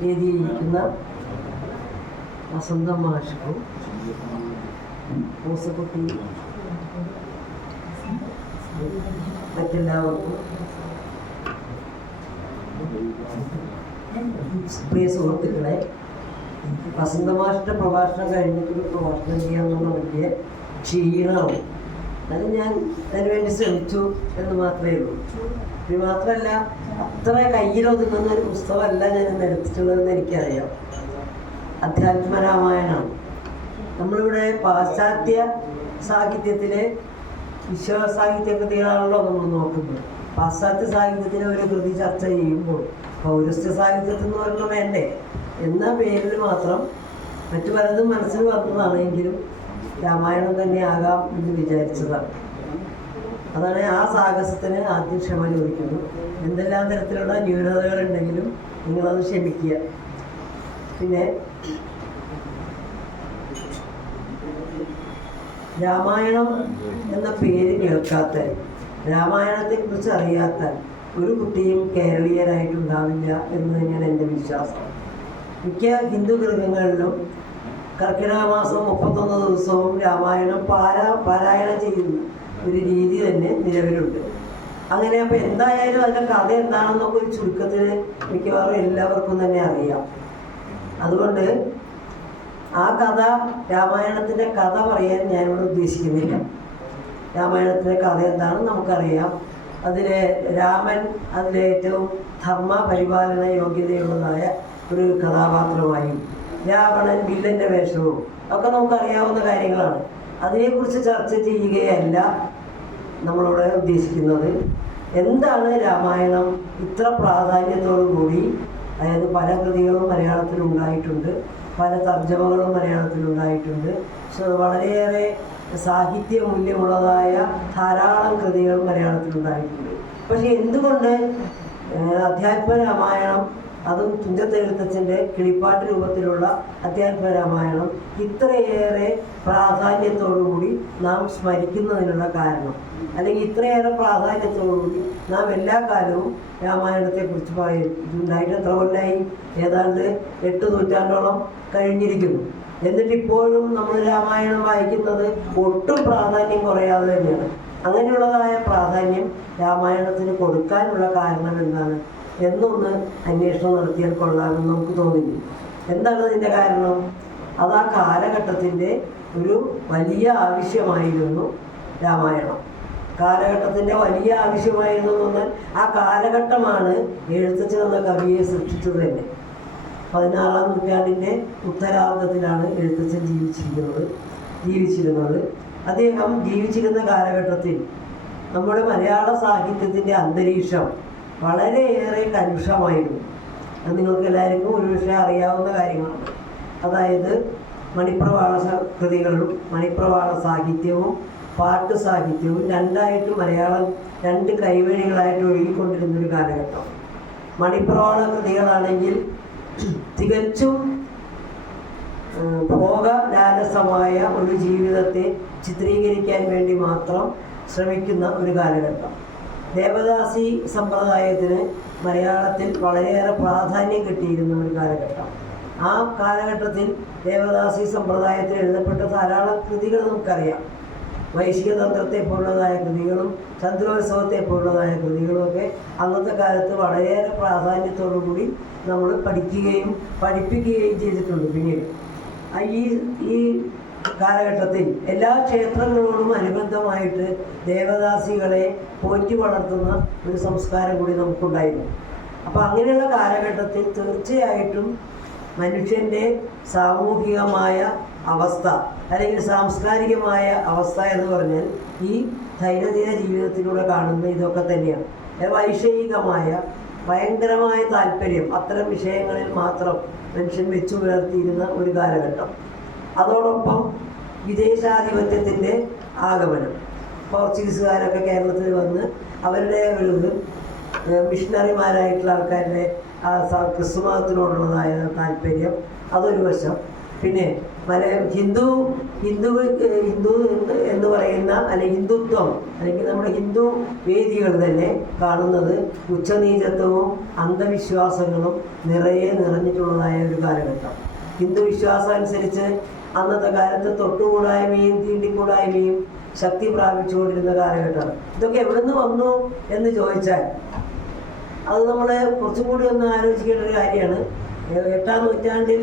വേദിയിരിക്കുന്ന വസന്ത മാഷ്ക്കും മൂസക്കുട്ടി മറ്റെല്ലാവർക്കും പ്രിയ സുഹൃത്തുക്കളെ, വസന്ത മാഷിൻ്റെ പ്രഭാഷണം കഴിഞ്ഞിട്ട് പ്രഭാഷണം ചെയ്യാമെന്നുള്ള വലിയ ക്ഷീണവും അത് ഞാൻ അതിനുവേണ്ടി ശ്രമിച്ചു എന്ന് മാത്രമേ ഉള്ളൂ. ഇത് മാത്രമല്ല, അത്ര കയ്യിലൊതുങ്ങുന്ന ഒരു പുസ്തകമല്ല ഞാൻ എടുത്തിട്ടുള്ളതെന്ന് എനിക്കറിയാം. അധ്യാത്മരാമായണമാണ്. നമ്മളിവിടെ പാശ്ചാത്യ സാഹിത്യത്തിലെ വിശ്വസാഹിത്യ കൃതികളാണല്ലോ നമ്മൾ നോക്കുന്നത്. പാശ്ചാത്യ സാഹിത്യത്തിലെ ഒരു കൃതി ചർച്ച ചെയ്യുമ്പോൾ പൗരസ്ത്യ സാഹിത്യത്തിൽ എന്ന് പറയുന്നത് വേണ്ടേ എന്ന പേരിൽ മാത്രം മറ്റു പലതും മനസ്സിൽ വന്നതാണെങ്കിലും രാമായണം തന്നെ ആകാം എന്ന് വിചാരിച്ചതാണ്. അതാണ് ആ സാഹസത്തിന് ആദ്യം ക്ഷമ ചോദിക്കുന്നു. എന്തെല്ലാം തരത്തിലുള്ള ന്യൂനതകളുണ്ടെങ്കിലും നിങ്ങളത് ക്ഷമിക്കുക. പിന്നെ രാമായണം എന്ന പേര് കേൾക്കാത്ത, രാമായണത്തെക്കുറിച്ച് അറിയാത്ത ഒരു കുട്ടിയും കേരളീയരായിട്ടുണ്ടാവില്ല എന്ന് തന്നെയാണ് എൻ്റെ വിശ്വാസം. മിക്ക ഹിന്ദു ഗ്രന്ഥങ്ങളിലും കർക്കിടക മാസം 31 ദിവസവും രാമായണം പാരായണം ചെയ്യുന്ന ഒരു രീതി തന്നെ നിലവിലുണ്ട്. അങ്ങനെ അപ്പോൾ എന്തായാലും അതിൻ്റെ കഥ എന്താണെന്നൊക്കെ ഒരു ചുരുക്കത്തിൽ മിക്കവാറും എല്ലാവർക്കും തന്നെ അറിയാം. അതുകൊണ്ട് ആ കഥ, രാമായണത്തിൻ്റെ കഥ പറയാൻ ഞാനിവിടെ ഉദ്ദേശിക്കുന്നില്ല. രാമായണത്തിൻ്റെ കഥ എന്താണെന്ന് നമുക്കറിയാം. അതിലെ രാമൻ അതിലേറ്റവും ധർമ്മ പരിപാലന യോഗ്യതയുള്ളതായ ഒരു കഥാപാത്രമായും രാവണൻ വില്ലൻ്റെ വേഷവും ഒക്കെ നമുക്കറിയാവുന്ന കാര്യങ്ങളാണ്. അതിനെക്കുറിച്ച് ചർച്ച ചെയ്യുകയല്ല നമ്മളിവിടെ ഉദ്ദേശിക്കുന്നത്. എന്താണ് രാമായണം ഇത്ര പ്രാധാന്യത്തോടു കൂടി, അതായത് പല കൃതികളും മലയാളത്തിലുണ്ടായിട്ടുണ്ട്, പല തർജ്ജമകളും മലയാളത്തിലുണ്ടായിട്ടുണ്ട്, വളരെയേറെ സാഹിത്യ മൂല്യമുള്ളതായ ധാരാളം കൃതികൾ മലയാളത്തിലുണ്ടായിട്ടുണ്ട്. പക്ഷേ എന്തുകൊണ്ട് അധ്യാത്മ രാമായണം, അതും തുഞ്ചത്തെഴുത്തച്ഛൻ്റെ കിളിപ്പാട്ട് രൂപത്തിലുള്ള അധ്യാത്മ രാമായണം ഇത്രയേറെ പ്രാധാന്യത്തോടുകൂടി നാം സ്മരിക്കുന്നതിനുള്ള കാരണം, അല്ലെങ്കിൽ ഇത്രയേറെ പ്രാധാന്യത്തോടുകൂടി നാം എല്ലാ കാലവും രാമായണത്തെക്കുറിച്ച് പറയുന്നുണ്ടായിട്ട് എത്ര കൊല്ലായി? ഏതാണ്ട് 8 നൂറ്റാണ്ടോളം കഴിഞ്ഞിരിക്കുന്നു. എന്നിട്ടിപ്പോഴും നമ്മൾ രാമായണം വായിക്കുന്നത് ഒട്ടും പ്രാധാന്യം കുറയാതെ തന്നെയാണ്. അങ്ങനെയുള്ളതായ പ്രാധാന്യം രാമായണത്തിന് കൊടുക്കാനുള്ള കാരണം എന്താണ് എന്നൊന്ന് അന്വേഷണം നടത്തിയാൽ കൊള്ളാമെന്ന് നമുക്ക് തോന്നില്ല. എന്താണ് അതിൻ്റെ കാരണം? അത് ആ കാലഘട്ടത്തിൻ്റെ ഒരു വലിയ ആവശ്യമായിരുന്നു രാമായണം. കാലഘട്ടത്തിൻ്റെ വലിയ ആവശ്യമായിരുന്നു എന്ന് പറഞ്ഞാൽ ആ കാലഘട്ടമാണ് എഴുത്തച്ഛൻ എന്ന കവിയെ സൃഷ്ടിച്ചത് തന്നെ. 16-ാം നൂറ്റാണ്ടിൻ്റെ ഉത്തരാർദ്ധത്തിലാണ് എഴുത്തച്ഛൻ ജീവിച്ചിരുന്നത്. അദ്ദേഹം ജീവിച്ചിരുന്ന കാലഘട്ടത്തിൽ നമ്മുടെ മലയാള സാഹിത്യത്തിൻ്റെ അന്തരീക്ഷം വളരെയേറെ കലുഷമായിരുന്നു. അത് നിങ്ങൾക്ക് എല്ലാവർക്കും ഒരുപക്ഷെ അറിയാവുന്ന കാര്യങ്ങളാണ്. അതായത് മണിപ്രവാള കൃതികളും മണിപ്രവാള സാഹിത്യവും പാട്ട് സാഹിത്യവും രണ്ടായിട്ട് മലയാളം 2 കൈവഴികളായിട്ട് ഒഴുകിക്കൊണ്ടിരുന്നൊരു കാലഘട്ടം. മണിപ്രവാള കൃതികളാണെങ്കിൽ തികച്ചും ഭോഗലാലസമായ ഒരു ജീവിതത്തെ ചിത്രീകരിക്കാൻ വേണ്ടി മാത്രം ശ്രമിക്കുന്ന ഒരു കാലഘട്ടം. ദേവദാസി സമ്പ്രദായത്തിന് മലയാളത്തിൽ വളരെയേറെ പ്രാധാന്യം കിട്ടിയിരുന്ന ഒരു കാലഘട്ടം. ആ കാലഘട്ടത്തിൽ ദേവദാസി സമ്പ്രദായത്തിൽ എഴുതപ്പെട്ട ധാരാളം കൃതികൾ നമുക്കറിയാം. വൈശിക തന്ത്രത്തെ പോലുള്ളതായ കൃതികളും ചന്ദ്രോത്സവത്തെ പോലുള്ളതായ കൃതികളുമൊക്കെ അന്നത്തെ കാലത്ത് വളരെയേറെ പ്രാധാന്യത്തോടു കൂടി നമ്മൾ പഠിക്കുകയും പഠിപ്പിക്കുകയും ചെയ്തിട്ടുണ്ട്. പിന്നീട് ഈ കാലഘട്ടത്തിൽ എല്ലാ ക്ഷേത്രങ്ങളോടും അനുബന്ധമായിട്ട് ദേവദാസികളെ പോറ്റി വളർത്തുന്ന ഒരു സംസ്കാരം കൂടി നമുക്കുണ്ടായിരുന്നു. അപ്പോൾ അങ്ങനെയുള്ള കാലഘട്ടത്തിൽ തീർച്ചയായിട്ടും മനുഷ്യൻ്റെ സാമൂഹികമായ അവസ്ഥ അല്ലെങ്കിൽ സാംസ്കാരികമായ അവസ്ഥ എന്ന് പറഞ്ഞാൽ ഈ ദൈനംദിന ജീവിതത്തിലൂടെ കാണുന്ന ഇതൊക്കെ തന്നെയാണ്. വൈഷയികമായ ഭയങ്കരമായ താല്പര്യം അത്തരം വിഷയങ്ങളിൽ മാത്രം മനുഷ്യൻ വെച്ചു പുലർത്തിയിരുന്ന ഒരു കാലഘട്ടം. അതോടൊപ്പം വിദേശാധിപത്യത്തിൻ്റെ ആഗമനം. പോർച്ചുഗീസുകാരൊക്കെ കേരളത്തിൽ വന്ന് അവരുടെ ഒരു മിഷണറിമാരായിട്ടുള്ള ആൾക്കാരുടെ ക്രിസ്തുമതത്തിനോടുള്ളതായ താല്പര്യം അതൊരു വശം. പിന്നെ ഹിന്ദു ഹിന്ദു ഹിന്ദു എന്ന് പറയുന്ന അല്ലെങ്കിൽ ഹിന്ദുത്വം അല്ലെങ്കിൽ നമ്മുടെ ഹിന്ദു വേദികൾ തന്നെ കാണുന്നത് ഉച്ചനീചത്വവും അന്ധവിശ്വാസങ്ങളും നിറഞ്ഞിട്ടുള്ളതായ ഒരു കാലഘട്ടം. ഹിന്ദു വിശ്വാസം അനുസരിച്ച് അന്നത്തെ കാലത്ത് തൊട്ടുകൂടായ്മയും തീണ്ടിക്കൂടായ്മയും ശക്തി പ്രാപിച്ചുകൊണ്ടിരുന്ന കാലഘട്ടമാണ്. ഇതൊക്കെ എവിടെ നിന്ന് വന്നു എന്ന് ചോദിച്ചാൽ അത് നമ്മൾ കുറച്ചും കൂടി ഒന്ന് ആലോചിക്കേണ്ട ഒരു കാര്യമാണ്. 8-ാം നൂറ്റാണ്ടിൽ,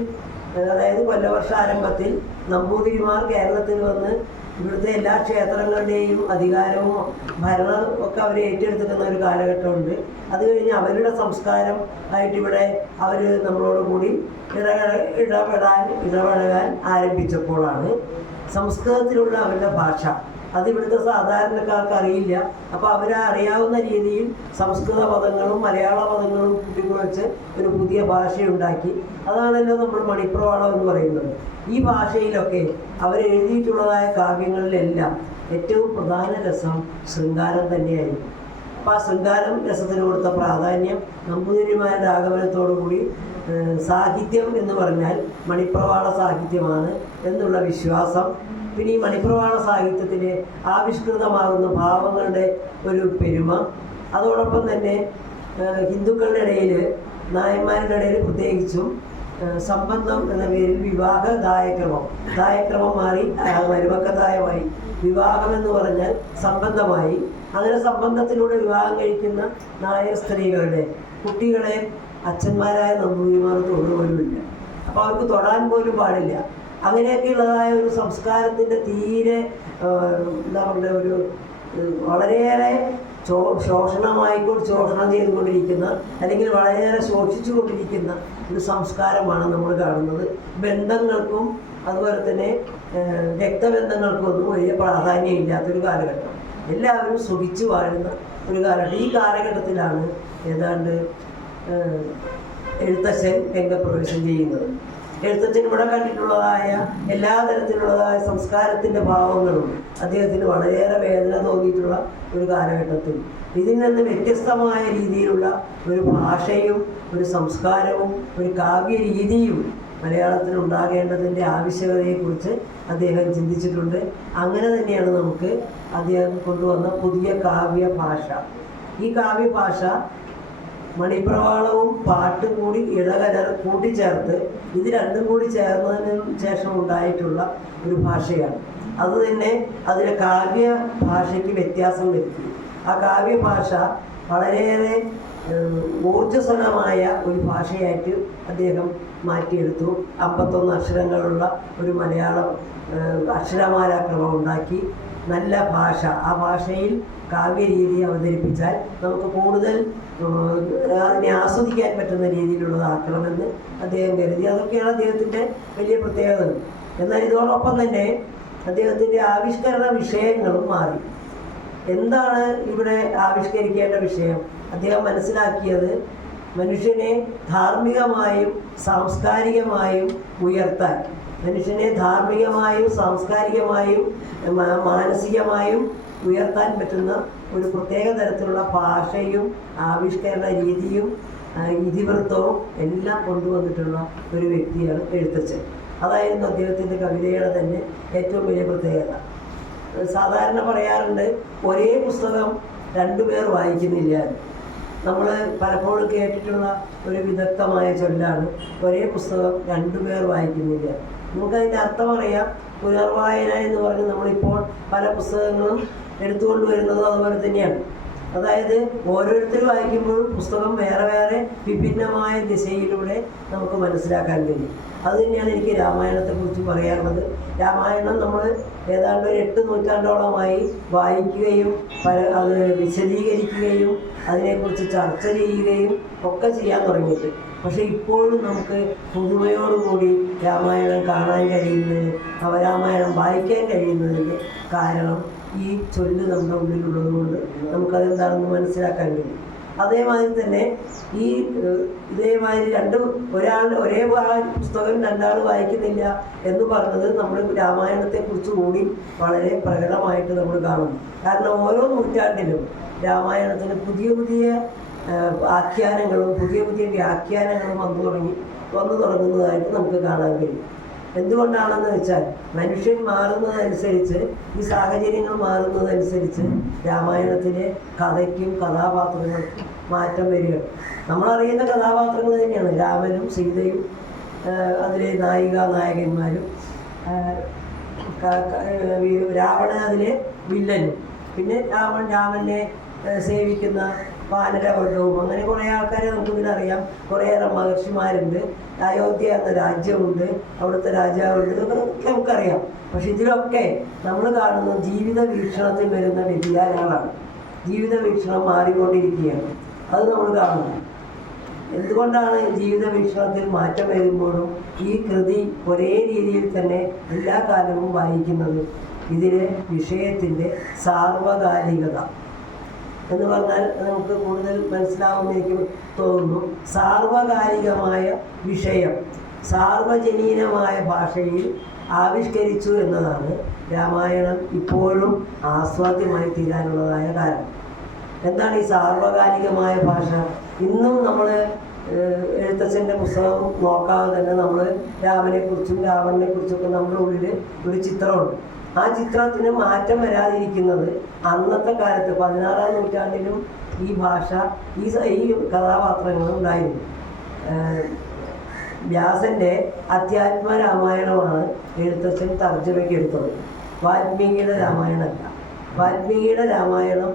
അതായത് കൊല്ലവർഷ ആരംഭത്തിൽ നമ്പൂതിരിമാർ കേരളത്തിൽ വന്ന് ഇവിടുത്തെ എല്ലാ ക്ഷേത്രങ്ങളുടെയും അധികാരവും ഭരണവും ഒക്കെ അവർ ഏറ്റെടുത്തിരുന്ന ഒരു കാലഘട്ടമുണ്ട്. അത് കഴിഞ്ഞ് അവരുടെ സംസ്കാരം ആയിട്ട് ഇവിടെ അവർ നമ്മളോട് കൂടി ഇടപഴകാൻ ആരംഭിച്ചപ്പോഴാണ് സംസ്കൃതത്തിലുള്ള അവരുടെ ഭാഷ അത് ഇവിടുത്തെ സാധാരണക്കാർക്ക് അറിയില്ല. അപ്പോൾ അറിയാവുന്ന രീതിയിൽ സംസ്കൃത പദങ്ങളും മലയാള പദങ്ങളും കൂട്ടിക്കുഴച്ച് ഒരു പുതിയ ഭാഷയുണ്ടാക്കി. അതാണല്ലോ നമ്മൾ മണിപ്രവാളം എന്ന് പറയുന്നത്. ഈ ഭാഷയിലൊക്കെ അവരെഴുതിയിട്ടുള്ളതായ കാവ്യങ്ങളിലെല്ലാം ഏറ്റവും പ്രധാന രസം ശൃംഗാരം തന്നെയായിരുന്നു. അപ്പോൾ ആ ശൃംഗാരം രസത്തിന് കൊടുത്ത പ്രാധാന്യം നമ്പൂതിരിമാരുടെ ആഗമനത്തോടുകൂടി സാഹിത്യം എന്ന് പറഞ്ഞാൽ മണിപ്രവാള സാഹിത്യമാണ് എന്നുള്ള വിശ്വാസം, പിന്നെ ഈ മണിപ്രവാള സാഹിത്യത്തിലെ ആവിഷ്കൃതമാകുന്ന ഭാവങ്ങളുടെ ഒരു പെരുമ, അതോടൊപ്പം തന്നെ ഹിന്ദുക്കളുടെ ഇടയിൽ നായന്മാരുടെ ഇടയിൽ പ്രത്യേകിച്ചും സംബന്ധം എന്ന പേരിൽ ദായക്രമം മാറി മരുമക്കത്തായമായി. വിവാഹം എന്ന് പറഞ്ഞാൽ സംബന്ധമായി. അങ്ങനെ സംബന്ധത്തിലൂടെ വിവാഹം കഴിക്കുന്ന നായർ സ്ത്രീകളുടെ കുട്ടികളെ അച്ഛന്മാരായ നമ്പൂതിരിമാർ തൊടുപോലുമില്ല. അപ്പോൾ അവർക്ക് തൊടാൻ പോലും പാടില്ല. അങ്ങനെയൊക്കെയുള്ളതായ ഒരു സംസ്കാരത്തിൻ്റെ തീരെ എന്താ പറയുക, ഒരു വളരെയേറെ ശോഷണം ചെയ്തുകൊണ്ടിരിക്കുന്ന അല്ലെങ്കിൽ വളരെയേറെ ശോഷിച്ചു കൊണ്ടിരിക്കുന്ന ഒരു സംസ്കാരമാണ് നമ്മൾ കാണുന്നത്. ബന്ധങ്ങൾക്കും അതുപോലെ തന്നെ രക്തബന്ധങ്ങൾക്കും ഒന്നും വലിയ പ്രാധാന്യം ഇല്ലാത്തൊരു കാലഘട്ടം. എല്ലാവരും സുഖിച്ചു വാഴുന്ന ഒരു കാലഘട്ടം. ഈ കാലഘട്ടത്തിലാണ് ഏതാണ്ട് എഴുത്തച്ഛൻ രംഗപ്രവേശം ചെയ്യുന്നത്. എഴുത്തച്ഛൻ ഇവിടെ കണ്ടിട്ടുള്ളതായ എല്ലാ തരത്തിലുള്ളതായ സംസ്കാരത്തിൻ്റെ ഭാവങ്ങളും അദ്ദേഹത്തിന് വളരെയേറെ വേദന തോന്നിയിട്ടുള്ള ഒരു കാലഘട്ടത്തിൽ ഇതിൽ നിന്ന് വ്യത്യസ്തമായ രീതിയിലുള്ള ഒരു ഭാഷയും ഒരു സംസ്കാരവും ഒരു കാവ്യരീതിയും മലയാളത്തിൽ ഉണ്ടാകേണ്ടതിൻ്റെ ആവശ്യകതയെക്കുറിച്ച് അദ്ദേഹം ചിന്തിച്ചിട്ടുണ്ട്. അങ്ങനെ തന്നെയാണ് നമുക്ക് അദ്ദേഹം കൊണ്ടുവന്ന പുതിയ കാവ്യഭാഷ. ഈ കാവ്യഭാഷ മണിപ്രവാളവും പാട്ടും കൂടി കൂട്ടിച്ചേർത്ത് ഇത് രണ്ടും കൂടി ചേർന്നതിന് ശേഷം ഉണ്ടായിട്ടുള്ള ഒരു ഭാഷയാണ്. അതുതന്നെ അതിലെ കാവ്യ ഭാഷയ്ക്ക് വ്യത്യാസം വരുത്തി. ആ കാവ്യഭാഷ വളരെയേറെ ഊർജ്ജസ്വലമായ ഒരു ഭാഷയായിട്ട് അദ്ദേഹം മാറ്റിയെടുത്തു. 51 അക്ഷരങ്ങളുള്ള ഒരു മലയാളം അക്ഷരമാലാക്രമം ഉണ്ടാക്കി. നല്ല ഭാഷ, ആ ഭാഷയിൽ കാവ്യരീതി അവതരിപ്പിച്ചാൽ നമുക്ക് കൂടുതൽ അതിനെ ആസ്വദിക്കാൻ പറ്റുന്ന രീതിയിലുള്ളതാക്കണമെന്ന് അദ്ദേഹം കരുതി. അതൊക്കെയാണ് അദ്ദേഹത്തിൻ്റെ വലിയ പ്രത്യേകത. എന്നാൽ ഇതോടൊപ്പം തന്നെ അദ്ദേഹത്തിൻ്റെ ആവിഷ്കരണ വിഷയങ്ങളും മാറി. എന്താണ് ഇവിടെ ആവിഷ്കരിക്കേണ്ട വിഷയം? അദ്ദേഹം മനസ്സിലാക്കിയത് മനുഷ്യനെ ധാർമ്മികമായും സാംസ്കാരികമായും ഉയർത്താൻ, മനുഷ്യനെ ധാർമ്മികമായും സാംസ്കാരികമായും മാനസികമായും ഉയർത്താൻ പറ്റുന്ന ഒരു പ്രത്യേക തരത്തിലുള്ള ഭാഷയും ആവിഷ്കരണ രീതിയും ഇതിവൃത്തവും എല്ലാം കൊണ്ടുവന്നിട്ടുള്ള ഒരു വ്യക്തിയാണ് എഴുത്തച്ഛൻ. അതായിരുന്നു അദ്ദേഹത്തിൻ്റെ കവിതയുടെ തന്നെ ഏറ്റവും വലിയ പ്രത്യേകത. സാധാരണ പറയാറുണ്ട്, ഒരേ പുസ്തകം 2 പേർ വായിക്കുന്നില്ല. നമ്മൾ പലപ്പോഴും കേട്ടിട്ടുള്ള ഒരു വിദഗ്ധമായ ചൊല്ലാണ്, ഒരേ പുസ്തകം 2 പേർ വായിക്കുന്നില്ല. നമുക്കതിൻ്റെ അർത്ഥം അറിയാം. പുനർവായന എന്ന് പറഞ്ഞ് നമ്മളിപ്പോൾ പല പുസ്തകങ്ങളും എടുത്തുകൊണ്ട് വരുന്നതും അതുപോലെ തന്നെയാണ്. അതായത് ഓരോരുത്തർ വായിക്കുമ്പോഴും പുസ്തകം വേറെ വേറെ വിഭിന്നമായ ദിശയിലൂടെ നമുക്ക് മനസ്സിലാക്കാൻ കഴിയും. അത് തന്നെയാണ് എനിക്ക് രാമായണത്തെക്കുറിച്ച് പറയാനുള്ളത്. രാമായണം നമ്മൾ ഏതാണ്ട് ഒരു 8 നൂറ്റാണ്ടോളമായി വായിക്കുകയും അത് വിശദീകരിക്കുകയും അതിനെക്കുറിച്ച് ചർച്ച ചെയ്യുകയും ഒക്കെ ചെയ്യാൻ തുടങ്ങിയിട്ട്. പക്ഷേ ഇപ്പോഴും നമുക്ക് പുതുമയോടുകൂടി രാമായണം കാണാൻ കഴിയുന്നതിന്, നവരാമായണം വായിക്കാൻ കഴിയുന്നതിൻ്റെ കാരണം ഈ ചൊല്ല് നമ്മുടെ ഉള്ളിലുള്ളത് കൊണ്ട് നമുക്കതെന്താണെന്ന് മനസ്സിലാക്കാൻ കഴിയും. അതേമാതിരി തന്നെ ഇതേമാതിരി ഒരേ പുസ്തകം 2 ആൾ വായിക്കുന്നില്ല എന്ന് പറഞ്ഞത് നമ്മൾ രാമായണത്തെക്കുറിച്ച് കൂടി വളരെ പ്രകടമായിട്ട് നമ്മൾ കാണുന്നു. കാരണം ഓരോ നൂറ്റാണ്ടിലും രാമായണത്തിന് പുതിയ പുതിയ ആഖ്യാനങ്ങളും പുതിയ പുതിയ വ്യാഖ്യാനങ്ങളും വന്നു തുടങ്ങുന്നതായിട്ട് നമുക്ക് കാണാൻ കഴിയും. എന്തുകൊണ്ടാണെന്ന് വെച്ചാൽ മനുഷ്യൻ മാറുന്നതനുസരിച്ച്, ഈ സാഹചര്യങ്ങൾ മാറുന്നതനുസരിച്ച് രാമായണത്തിലെ കഥയ്ക്കും കഥാപാത്രങ്ങൾക്കും മാറ്റം വരികയാണ്. നമ്മളറിയുന്ന കഥാപാത്രങ്ങൾ തന്നെയാണ് രാമനും സീതയും, അതിലെ നായികനായകന്മാരും, രാവണൻ അതിലെ വില്ലനും, പിന്നെ രാമനെ സേവിക്കുന്ന വാനരവർഗവും, അങ്ങനെ കുറേ ആൾക്കാരെ നമുക്കിതിനറിയാം. കുറേയേറെ മഹർഷിമാരുണ്ട്, അയോധ്യ എന്ന രാജ്യമുണ്ട്, അവിടുത്തെ രാജാവുണ്ട്, ഇതൊക്കെ നമുക്കറിയാം. പക്ഷെ ഇതിലൊക്കെ നമ്മൾ കാണുന്ന ജീവിത വീക്ഷണത്തിൽ വരുന്ന വ്യതിയാനങ്ങളാണ്. ജീവിത വീക്ഷണം മാറിക്കൊണ്ടിരിക്കുകയാണ്, അത് നമ്മൾ കാണുന്നു. എന്തുകൊണ്ടാണ് ജീവിത വീക്ഷണത്തിൽ മാറ്റം വരുമ്പോഴും ഈ കൃതി ഒരേ രീതിയിൽ തന്നെ എല്ലാ കാലവും വായിക്കുന്നത്? ഇതിലെ വിഷയത്തിൻ്റെ സാർവകാലികത എന്ന് പറഞ്ഞാൽ നമുക്ക് കൂടുതൽ മനസ്സിലാവുമെന്ന് എനിക്ക് തോന്നുന്നു. സാർവകാലികമായ വിഷയം സാർവജനീനമായ ഭാഷയിൽ ആവിഷ്കരിച്ചു എന്നതാണ് രാമായണം ഇപ്പോഴും ആസ്വാദ്യമായി തീരാനുള്ളതായ കാരണം. എന്താണ് ഈ സാർവകാലികമായ ഭാഷ? ഇന്നും നമ്മൾ എഴുത്തച്ഛൻ്റെ പുസ്തകം നോക്കാതെ തന്നെ നമ്മൾ രാമനെക്കുറിച്ചും രാവണനെക്കുറിച്ചൊക്കെ നമ്മുടെ ഉള്ളിൽ ഒരു ചിത്രമുണ്ട്. ആ ചിത്രത്തിന് മാറ്റം വരാതിരിക്കുന്നത് അന്നത്തെ കാലത്ത് 16-ാം നൂറ്റാണ്ടിലും ഈ ഭാഷ, ഈ കഥാപാത്രങ്ങളും ഉണ്ടായിരുന്നു. വ്യാസൻ്റെ അധ്യാത്മ രാമായണമാണ് എഴുത്തച്ഛൻ തർജ്ജമയ്ക്ക് എടുത്തത്, വാൽമീകിയുടെ രാമായണമല്ല. വാൽമീകിയുടെ രാമായണം,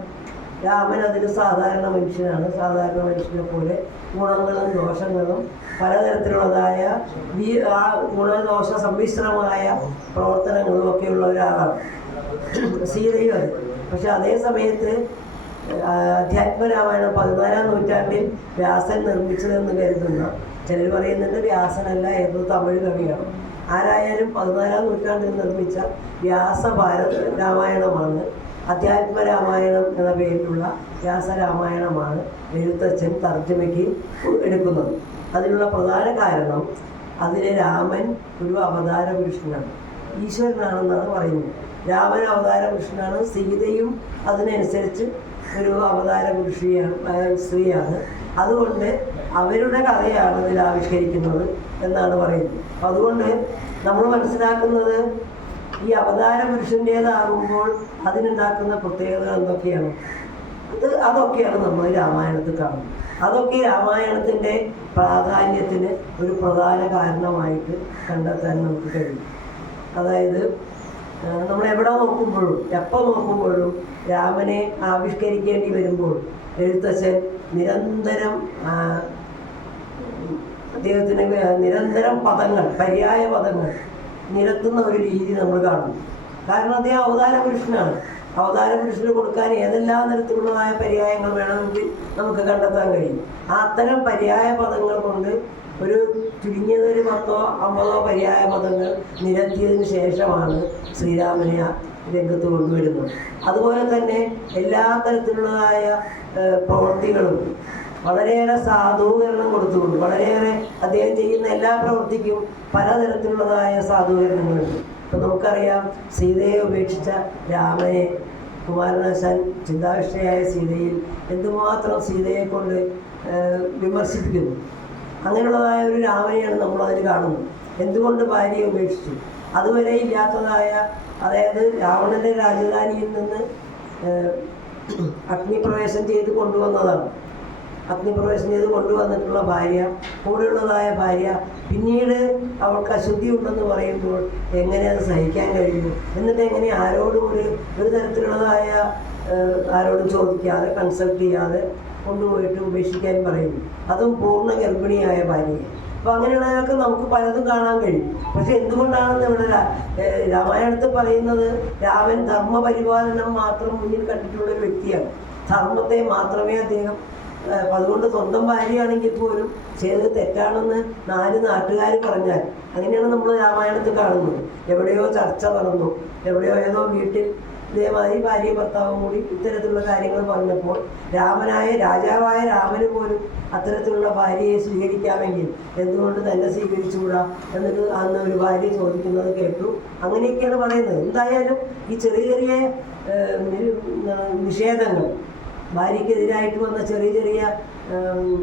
രാമൻ അതിൽ സാധാരണ മനുഷ്യനാണ്. സാധാരണ മനുഷ്യനെ പോലെ ഗുണങ്ങളും ദോഷങ്ങളും പലതരത്തിലുള്ളതായ ഗുണദോഷ സമ്മിശ്രമായ പ്രവർത്തനങ്ങളും ഒക്കെയുള്ള ഒരാളാണ് സീതയും അത്. പക്ഷെ അതേ സമയത്ത് അധ്യാത്മരാമായണം 14-ാം നൂറ്റാണ്ടിൽ വ്യാസൻ നിർമ്മിച്ചതെന്ന് കരുതുന്ന ചിലർ പറയുന്നുണ്ട് വ്യാസനല്ല, ഏതോ തമിഴ് കവിയാണ്. ആരായാലും 14-ാം നൂറ്റാണ്ടിൽ നിർമ്മിച്ച വ്യാസഭാരത രാമായണമാണ്, അധ്യാത്മരാമായണം എന്ന പേരിലുള്ള വ്യാസരാമായണമാണ് എഴുത്തച്ഛൻ തർജ്ജമയ്ക്ക് എടുക്കുന്നത്. അതിനുള്ള പ്രധാന കാരണം അതിലെ രാമൻ ഒരു അവതാര പുരുഷനാണ്, ഈശ്വരനാണെന്നാണ് പറയുന്നത്. രാമൻ അവതാര പുരുഷനാണ്, സീതയും അതിനനുസരിച്ച് ഒരു അവതാര സ്ത്രീയാണ്. അതുകൊണ്ട് അവരുടെ കഥയാണ് ഇതിൽ ആവിഷ്കരിക്കുന്നത് എന്നാണ് പറയുന്നത്. അതുകൊണ്ട് നമ്മൾ മനസ്സിലാക്കുന്നത് ഈ അവതാര പുരുഷൻ്റേതാകുമ്പോൾ അതിനുണ്ടാക്കുന്ന പ്രത്യേകതകൾ എന്തൊക്കെയാണ്? അതൊക്കെയാണ് നമ്മൾ രാമായണത്തിൽ കാണുന്നത്. അതൊക്കെ രാമായണത്തിൻ്റെ പ്രാധാന്യത്തിന് ഒരു പ്രധാന കാരണമായിട്ട് കണ്ടെത്താൻ നമുക്ക് കഴിയും. അതായത് നമ്മൾ എവിടെ നോക്കുമ്പോഴും എപ്പോൾ നോക്കുമ്പോഴും രാമനെ ആവിഷ്കരിക്കേണ്ടി വരുമ്പോൾ എഴുത്തച്ഛൻ അദ്ദേഹത്തിന് നിരന്തരം പദങ്ങൾ, പര്യായ പദങ്ങൾ നിരത്തുന്ന ഒരു രീതി നമ്മൾ കാണുന്നു. കാരണം അദ്ദേഹം അവതാര പുരുഷനാണ്. അവതാര പുരുഷന് കൊടുക്കാൻ ഏതെല്ലാം തരത്തിലുള്ളതായ പര്യായങ്ങൾ വേണമെങ്കിൽ നമുക്ക് കണ്ടെത്താൻ കഴിയും. ആ അത്തരം പര്യായ പദങ്ങൾ കൊണ്ട് ഒരു ചുരുങ്ങിയതൊരു 10-50 പര്യായ പദങ്ങൾ നിരത്തിയതിന് ശേഷമാണ് ശ്രീരാമനെ രംഗത്ത് കൊണ്ടുവരുന്നത്. അതുപോലെ തന്നെ എല്ലാ തരത്തിലുള്ളതായ പ്രവൃത്തികളും വളരെയേറെ സാധൂകരണം കൊടുത്തുകൊണ്ട്, വളരെയേറെ അദ്ദേഹം ചെയ്യുന്ന എല്ലാ പ്രവൃത്തിക്കും പലതരത്തിലുള്ളതായ സാധൂകരണങ്ങളുണ്ട്. ഇപ്പം നമുക്കറിയാം, സീതയെ ഉപേക്ഷിച്ച രാമനെ കുമാരനാശാൻ ചിന്താവിഷ്ടയായ സീതയിൽ എന്തുമാത്രം സീതയെ കൊണ്ട് വിമർശിപ്പിക്കുന്നു. അങ്ങനെയുള്ളതായ ഒരു രാമനെയാണ് നമ്മളതിൽ കാണുന്നത്. എന്തുകൊണ്ട് ഭാര്യയെ ഉപേക്ഷിച്ചു? അതുവരെ ഇല്ലാത്തതായ, അതായത് രാവണൻ്റെ രാജധാനിയിൽ നിന്ന് അഗ്നിപ്രവേശം ചെയ്ത് കൊണ്ടുവന്നതാണ്. അഗ്നിപ്രവേശം ചെയ്ത് കൊണ്ടുവന്നിട്ടുള്ള ഭാര്യ, കൂടെയുള്ളതായ ഭാര്യ, പിന്നീട് അവൾക്ക് അശുദ്ധി ഉണ്ടെന്ന് പറയുമ്പോൾ എങ്ങനെ അത് സഹിക്കാൻ കഴിയുന്നു? എന്നിട്ട് എങ്ങനെ ആരോടും ഒരു തരത്തിലുള്ളതായ ആരോടും ചോദിക്കാതെ, കൺസൾട്ട് ചെയ്യാതെ കൊണ്ടുപോയിട്ട് ഉപേക്ഷിക്കാൻ പറയുന്നു? അതും പൂർണ്ണ ഗർഭിണിയായ ഭാര്യയെ. അപ്പോൾ അങ്ങനെയുള്ളതൊക്കെ നമുക്ക് പലതും കാണാൻ കഴിയും. പക്ഷെ എന്തുകൊണ്ടാണെന്ന് ഇവിടെ രാമായണത്തിൽ പറയുന്നത് രാമൻ ധർമ്മപരിപാലനം മാത്രം മുന്നിൽ കണ്ടിട്ടുള്ളൊരു വ്യക്തിയാണ്. ധർമ്മത്തെ മാത്രമേ അദ്ദേഹം, അതുകൊണ്ട് സ്വന്തം ഭാര്യയാണെങ്കിൽ പോലും ചെയ്തത് തെറ്റാണെന്ന് 4 നാട്ടുകാർ പറഞ്ഞാൽ, അങ്ങനെയാണ് നമ്മൾ രാമായണത്തിൽ കാണുന്നത്. എവിടെയോ ചർച്ച നടന്നു, എവിടെയോ ഏതോ വീട്ടിൽ ഇതേമാതിരി ഭാര്യയും ഭർത്താവും കൂടി ഇത്തരത്തിലുള്ള കാര്യങ്ങൾ പറഞ്ഞപ്പോൾ രാജാവായ രാമന് പോലും അത്തരത്തിലുള്ള ഭാര്യയെ സ്വീകരിക്കാമെങ്കിൽ എന്തുകൊണ്ട് തന്നെ സ്വീകരിച്ചുകൂടാ എന്നിട്ട് അന്ന് ഒരു ഭാര്യ ചോദിക്കുന്നത് കേട്ടു. അങ്ങനെയൊക്കെയാണ് പറയുന്നത്. എന്തായാലും ഈ ചെറിയ ചെറിയ നിഷേധങ്ങൾ, ഭാര്യയ്ക്കെതിരായിട്ട് വന്ന ചെറിയ ചെറിയ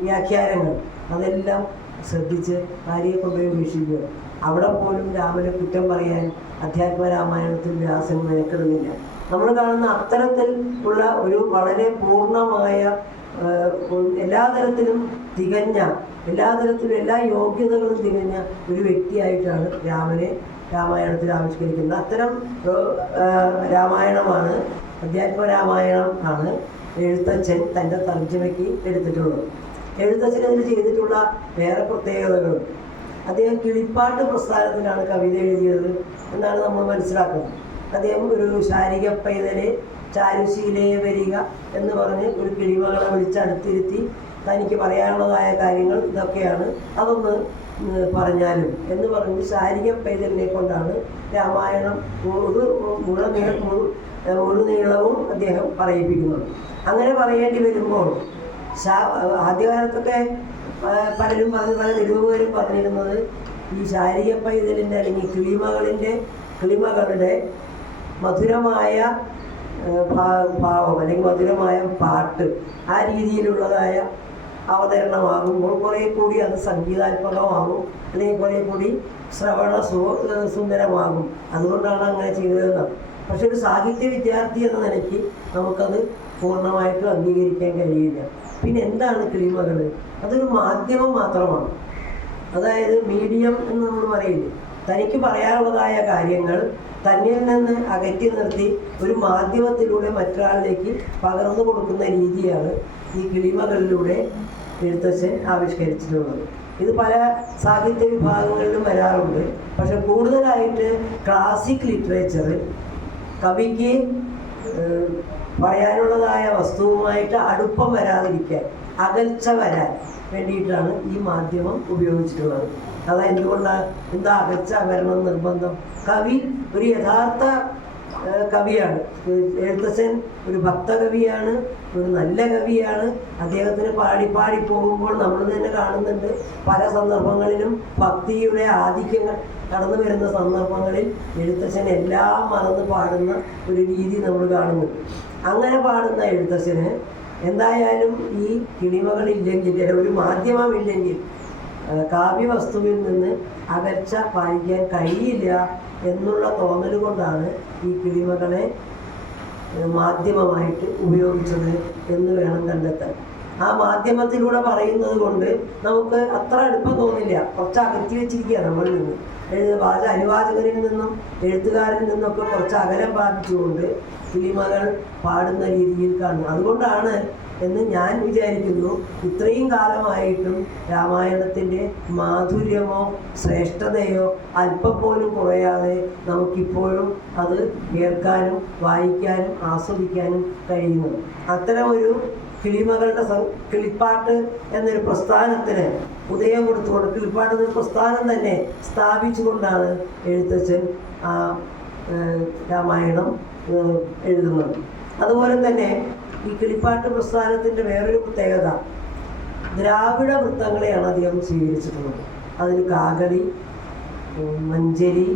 വ്യാഖ്യാനങ്ങൾ, അതെല്ലാം ശ്രദ്ധിച്ച് ഭാര്യയെ കൊണ്ടുപോയി വീക്ഷിക്കുക. അവിടെ പോലും രാമനെ കുറ്റം പറയാൻ അധ്യാത്മരാമായണത്തിൽ വ്യാസൻ മെനക്കെടുന്നില്ല. നമ്മൾ കാണുന്ന അത്തരത്തിൽ ഉള്ള ഒരു വളരെ പൂർണ്ണമായ എല്ലാ തരത്തിലും തികഞ്ഞ, എല്ലാ തരത്തിലും എല്ലാ യോഗ്യതകളും തികഞ്ഞ ഒരു വ്യക്തിയായിട്ടാണ് രാമനെ രാമായണത്തിൽ ആവിഷ്കരിക്കുന്നത്. അത്തരം രാമായണമാണ്, അധ്യാത്മരാമായണം ആണ് എഴുത്തച്ഛൻ തൻ്റെ തർജ്ജമയ്ക്ക് എടുത്തിട്ടുള്ളത്. എഴുത്തച്ഛൻ അതിൽ ചെയ്തിട്ടുള്ള വേറെ പ്രത്യേകതകളും, അദ്ദേഹം കിളിപ്പാട്ട് പ്രസ്ഥാനത്തിലാണ് കവിത എഴുതിയത് എന്നാണ് നമ്മൾ മനസ്സിലാക്കുന്നത്. അദ്ദേഹം ഒരു ശാരിക പൈതലെ ചാരുശീലയെ വരിക എന്ന് പറഞ്ഞ് ഒരു കിളിമകളെ വിളിച്ചടുത്തിരുത്തി തനിക്ക് പറയാനുള്ളതായ കാര്യങ്ങൾ ഇതൊക്കെയാണ്, അതൊന്ന് പറഞ്ഞാലും എന്ന് പറഞ്ഞ് ശാരിക പൈതലിനെ കൊണ്ടാണ് രാമായണം മുഴുനീളവും അദ്ദേഹം പറയിപ്പിക്കുന്നത്. അങ്ങനെ പറയേണ്ടി വരുമ്പോൾ ആദ്യകാലത്തൊക്കെ പലരും പല നിരൂപകരും പറഞ്ഞിരുന്നത് ഈ ശാരിക പൈതലിൻ്റെ അല്ലെങ്കിൽ കിളിമകളുടെ മധുരമായ ഭാവം അല്ലെങ്കിൽ മധുരമായ പാട്ട് ആ രീതിയിലുള്ളതായ അവതരണമാകുമ്പോൾ കുറേ കൂടി അത് സംഗീതാത്മകമാകും, അല്ലെങ്കിൽ കുറേ കൂടി ശ്രവണ സുന്ദരമാകും. അതുകൊണ്ടാണ് അങ്ങനെ ചെയ്തതെന്നാണ്. പക്ഷെ ഒരു സാഹിത്യ വിദ്യാർത്ഥി എന്ന നിലയ്ക്ക് നമുക്കത് പൂർണ്ണമായിട്ടും അംഗീകരിക്കാൻ കഴിയില്ല. പിന്നെ എന്താണ് കിളിമകൾ? അതൊരു മാധ്യമം മാത്രമാണ്. അതായത് മീഡിയം എന്ന് നമ്മൾ പറയില്ലേ, തനിക്ക് പറയാനുള്ളതായ കാര്യങ്ങൾ തന്നിൽ നിന്ന് അകറ്റി നിർത്തി ഒരു മാധ്യമത്തിലൂടെ മറ്റൊരാളിലേക്ക് പകർന്നു കൊടുക്കുന്ന രീതിയാണ് ഈ കിളിമകളിലൂടെ എഴുത്തച്ഛൻ ആവിഷ്കരിച്ചിട്ടുള്ളത്. ഇത് പല സാഹിത്യ വിഭാഗങ്ങളിലും വരാറുണ്ട്. പക്ഷെ കൂടുതലായിട്ട് ക്ലാസിക് ലിറ്ററേച്ചറിൽ കവിക്ക് പറയാനുള്ളതായ വസ്തുവുമായിട്ട് അടുപ്പം വരാതിരിക്കാൻ, അകൽച്ച വരാൻ വേണ്ടിയിട്ടാണ് ഈ മാധ്യമം ഉപയോഗിച്ചിട്ടുള്ളത്. അത് എന്തുകൊണ്ടാണ്, എന്താ അകൽച്ച വരണം നിർബന്ധം? കവി ഒരു യഥാർത്ഥ കവിയാണ്. എഴുത്തച്ഛൻ ഒരു ഭക്തകവിയാണ്, ഒരു നല്ല കവിയാണ്. അദ്ദേഹത്തിന് പാടി പോകുമ്പോൾ നമ്മൾ തന്നെ കാണുന്നുണ്ട് പല സന്ദർഭങ്ങളിലും ഭക്തിയുടെ ആധിക്യങ്ങൾ കടന്നു വരുന്ന സന്ദർഭങ്ങളിൽ എഴുത്തച്ഛൻ എല്ലാം മറന്ന് പാടുന്ന ഒരു രീതി നമ്മൾ കാണുന്നുണ്ട്. അങ്ങനെ പാടുന്ന എഴുത്തച്ഛന് എന്തായാലും ഈ കിളിമകളില്ലെങ്കിൽ, ഒരു മാധ്യമമില്ലെങ്കിൽ കാവ്യവസ്തുവിൽ നിന്ന് അകൽച്ച പാലിക്കാൻ കഴിയില്ല എന്നുള്ള തോന്നൽ കൊണ്ടാണ് ഈ കിളിമകളെ മാധ്യമമായിട്ട് ഉപയോഗിച്ചത് എന്ന് വേണം കണ്ടെത്താൻ. ആ മാധ്യമത്തിലൂടെ പറയുന്നത് കൊണ്ട് നമുക്ക് അത്ര അടുപ്പം തോന്നില്ല, കുറച്ച് അകറ്റി വെച്ചിരിക്കുക നമ്മളിൽ നിന്ന്. അനുവാചകരിൽ നിന്നും എഴുത്തുകാരിൽ നിന്നൊക്കെ കുറച്ച് അകലം പ്രാപിച്ചുകൊണ്ട് കിളിമകൾ പാടുന്ന രീതിയിൽ കാണുന്നു. അതുകൊണ്ടാണ് എന്ന് ഞാൻ വിചാരിക്കുന്നു ഇത്രയും കാലമായിട്ടും രാമായണത്തിൻ്റെ മാധുര്യമോ ശ്രേഷ്ഠതയോ അല്പം പോലും കുറയാതെ നമുക്കിപ്പോഴും അത് കേൾക്കാനും വായിക്കാനും ആസ്വദിക്കാനും കഴിയുന്നു. അത്തരമൊരു കിളിമകളുടെ കിളിപ്പാട്ട് എന്നൊരു പ്രസ്ഥാനത്തിന് ഉദയം കൊടുത്തുകൊണ്ട്, കിളിപ്പാട്ട് എന്നൊരു പ്രസ്ഥാനം തന്നെ സ്ഥാപിച്ചുകൊണ്ടാണ് എഴുത്തച്ഛൻ ആ രാമായണം എഴുതുന്നത്. അതുപോലെ തന്നെ ഈ കിളിപ്പാട്ട് പ്രസ്ഥാനത്തിൻ്റെ വേറൊരു പ്രത്യേകത, ദ്രാവിഡ വൃത്തങ്ങളെയാണ് അദ്ദേഹം സ്വീകരിച്ചിട്ടുള്ളത്. അതിൽ കാകളി, മഞ്ചരി,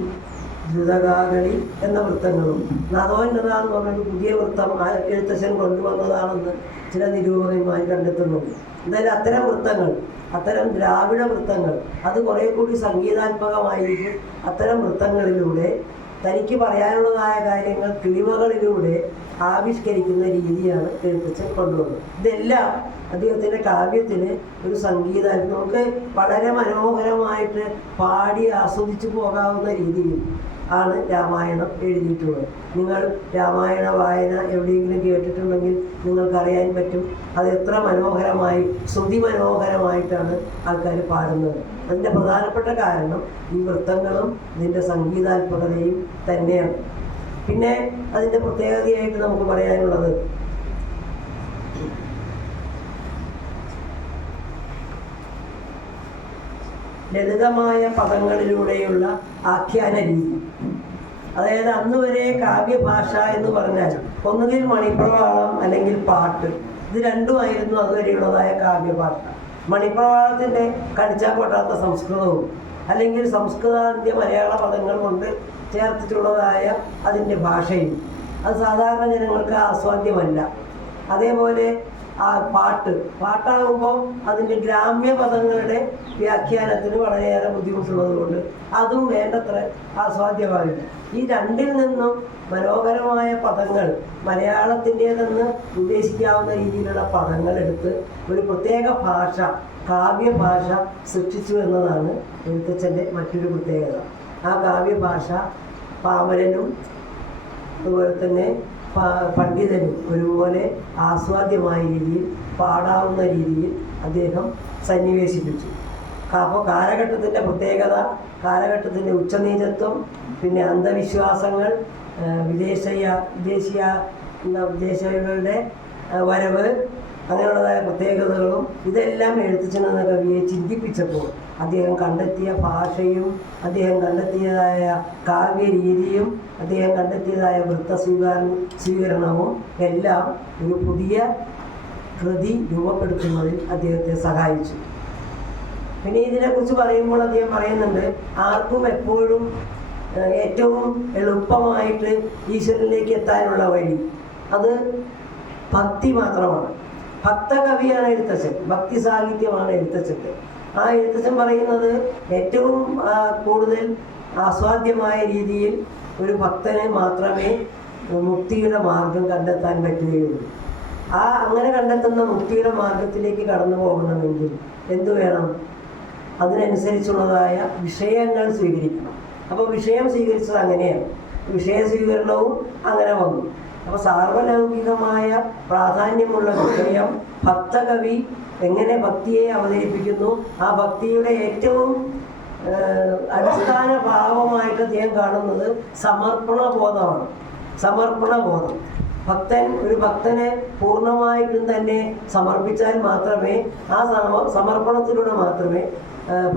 ദ്രുതകാകളി എന്ന വൃത്തങ്ങളും നദോന്നത എന്ന് പറഞ്ഞൊരു പുതിയ വൃത്തം എഴുത്തച്ഛൻ കൊണ്ടുവന്നതാണെന്ന് ചില നിരൂപകന്മാർ കണ്ടെത്തുന്നുണ്ട്. എന്തായാലും അത്തരം വൃത്തങ്ങൾ, അത്തരം ദ്രാവിഡ വൃത്തങ്ങൾ അത് കുറേ കൂടി സംഗീതാത്മകമായിരിക്കും. അത്തരം വൃത്തങ്ങളിലൂടെ തനിക്ക് പറയാനുള്ളതായ കാര്യങ്ങൾ കിളിമകളിലൂടെ ആവിഷ്കരിക്കുന്ന രീതിയാണ് എഴുത്തച്ഛൻ കൊണ്ടുവന്നത്. ഇതെല്ലാം അദ്ദേഹത്തിൻ്റെ കാവ്യത്തിന് ഒരു സംഗീതം നമുക്ക് വളരെ മനോഹരമായിട്ട് പാടി ആസ്വദിച്ചു പോകാവുന്ന രീതിയിൽ ആണ് രാമായണം എഴുതിയിട്ടുള്ളത്. നിങ്ങൾ രാമായണ വായന എവിടെയെങ്കിലും കേട്ടിട്ടുണ്ടെങ്കിൽ നിങ്ങൾക്കറിയാൻ പറ്റും അത് എത്ര മനോഹരമായി, ശ്രുതി മനോഹരമായിട്ടാണ് ആൾക്കാർ പാടുന്നത്. അതിൻ്റെ പ്രധാനപ്പെട്ട കാരണം ഈ വൃത്തങ്ങളും ഇതിൻ്റെ സംഗീതാത്മകതയും തന്നെയാണ്. പിന്നെ അതിൻ്റെ പ്രത്യേകതയായിട്ട് നമുക്ക് പറയാനുള്ളത് ലളിതമായ പദങ്ങളിലൂടെയുള്ള ആഖ്യാന രീതി. അതായത് അന്ന് വരെ കാവ്യഭാഷ എന്ന് പറഞ്ഞാൽ ഒന്നുകിൽ മണിപ്രവാളം അല്ലെങ്കിൽ പാട്ട്, ഇത് രണ്ടുമായിരുന്നു അതുവരെയുള്ളതായ കാവ്യഭാഷ. മണിപ്രവാളത്തിൻ്റെ കടിച്ചാൽ പൊട്ടാത്ത സംസ്കൃതവും അല്ലെങ്കിൽ സംസ്കൃതാന്ത്യ മലയാള പദങ്ങൾ കൊണ്ട് ചേർത്തിട്ടുള്ളതായ അതിൻ്റെ ഭാഷയും അത് സാധാരണ ജനങ്ങൾക്ക് ആസ്വാദ്യമല്ല. അതേപോലെ ആ പാട്ടാകുമ്പോൾ അതിൻ്റെ ഗ്രാമ്യ പദങ്ങളുടെ വ്യാഖ്യാനത്തിന് വളരെയേറെ ബുദ്ധിമുട്ടുള്ളത് കൊണ്ട് അതും വേണ്ടത്ര ആസ്വാദ്യമാകില്ല. ഈ രണ്ടിൽ നിന്നും മനോഹരമായ പദങ്ങൾ, മലയാളത്തിൻ്റേതെന്ന് ഉദ്ദേശിക്കാവുന്ന രീതിയിലുള്ള പദങ്ങൾ എടുത്ത് ഒരു പ്രത്യേക ഭാഷ, കാവ്യഭാഷ സൃഷ്ടിച്ചു എന്നതാണ് എഴുത്തച്ഛൻ്റെ മറ്റൊരു പ്രത്യേകത. ആ കാവ്യഭാഷ പാമരനും അതുപോലെ തന്നെ പണ്ഡിതനും ഒരുപോലെ ആസ്വാദ്യമായ രീതിയിൽ, പാടാവുന്ന രീതിയിൽ അദ്ദേഹം സന്നിവേശിപ്പിച്ചു. അപ്പോൾ കാലഘട്ടത്തിൻ്റെ പ്രത്യേകത, കാലഘട്ടത്തിൻ്റെ ഉച്ചനീചത്വം, പിന്നെ അന്ധവിശ്വാസങ്ങൾ, വിദേശികളുടെ വരവ്, അങ്ങനെയുള്ളതായ പ്രത്യേകതകളും ഇതെല്ലാം എഴുത്തച്ഛൻ എന്ന കവിയെ ചിന്തിപ്പിച്ചപ്പോൾ അദ്ദേഹം കണ്ടെത്തിയ ഭാഷയും അദ്ദേഹം കണ്ടെത്തിയതായ കാവ്യരീതിയും അദ്ദേഹം കണ്ടെത്തിയതായ സ്വീകരണവും എല്ലാം ഒരു പുതിയ കൃതി രൂപപ്പെടുത്തുന്നതിൽ അദ്ദേഹത്തെ സഹായിച്ചു. പിന്നെ ഇതിനെക്കുറിച്ച് പറയുമ്പോൾ അദ്ദേഹം പറയുന്നുണ്ട്, ആർക്കും എപ്പോഴും ഏറ്റവും എളുപ്പമായിട്ട് ഈശ്വരനിലേക്ക് എത്താനുള്ള വഴി അത് ഭക്തി മാത്രമാണ്. ഭക്തകവിയാണ് എഴുത്തച്ഛൻ, ഭക്തി സാഹിത്യമാണ് എഴുത്തച്ഛൻ്റെ. ആ എഴുത്തച്ഛൻ പറയുന്നത് ഏറ്റവും കൂടുതൽ ആസ്വാദ്യമായ രീതിയിൽ ഒരു ഭക്തനെ മാത്രമേ മുക്തിയുടെ മാർഗം കണ്ടെത്താൻ പറ്റുകയുള്ളൂ. അങ്ങനെ കണ്ടെത്തുന്ന മുക്തിയുടെ മാർഗത്തിലേക്ക് കടന്നു പോകണമെങ്കിൽ എന്തു വേണം? അതിനനുസരിച്ചുള്ളതായ വിഷയങ്ങൾ സ്വീകരിക്കണം. അപ്പോൾ വിഷയം സ്വീകരിച്ചത് അങ്ങനെയാണ്, വിഷയ സ്വീകരണവും അങ്ങനെ വന്നു. അപ്പോൾ സാർവലൗകികമായ പ്രാധാന്യമുള്ള വിഷയം ഭക്തകവി എങ്ങനെ ഭക്തിയെ അവതരിപ്പിക്കുന്നു, ആ ഭക്തിയുടെ ഏറ്റവും അടിസ്ഥാന ഭാവമായിട്ട് അദ്ദേഹം കാണുന്നത് സമർപ്പണബോധമാണ്. സമർപ്പണബോധം, ഒരു ഭക്തനെ പൂർണ്ണമായിട്ടും തന്നെ സമർപ്പിച്ചാൽ മാത്രമേ, ആ സമർപ്പണത്തിലൂടെ മാത്രമേ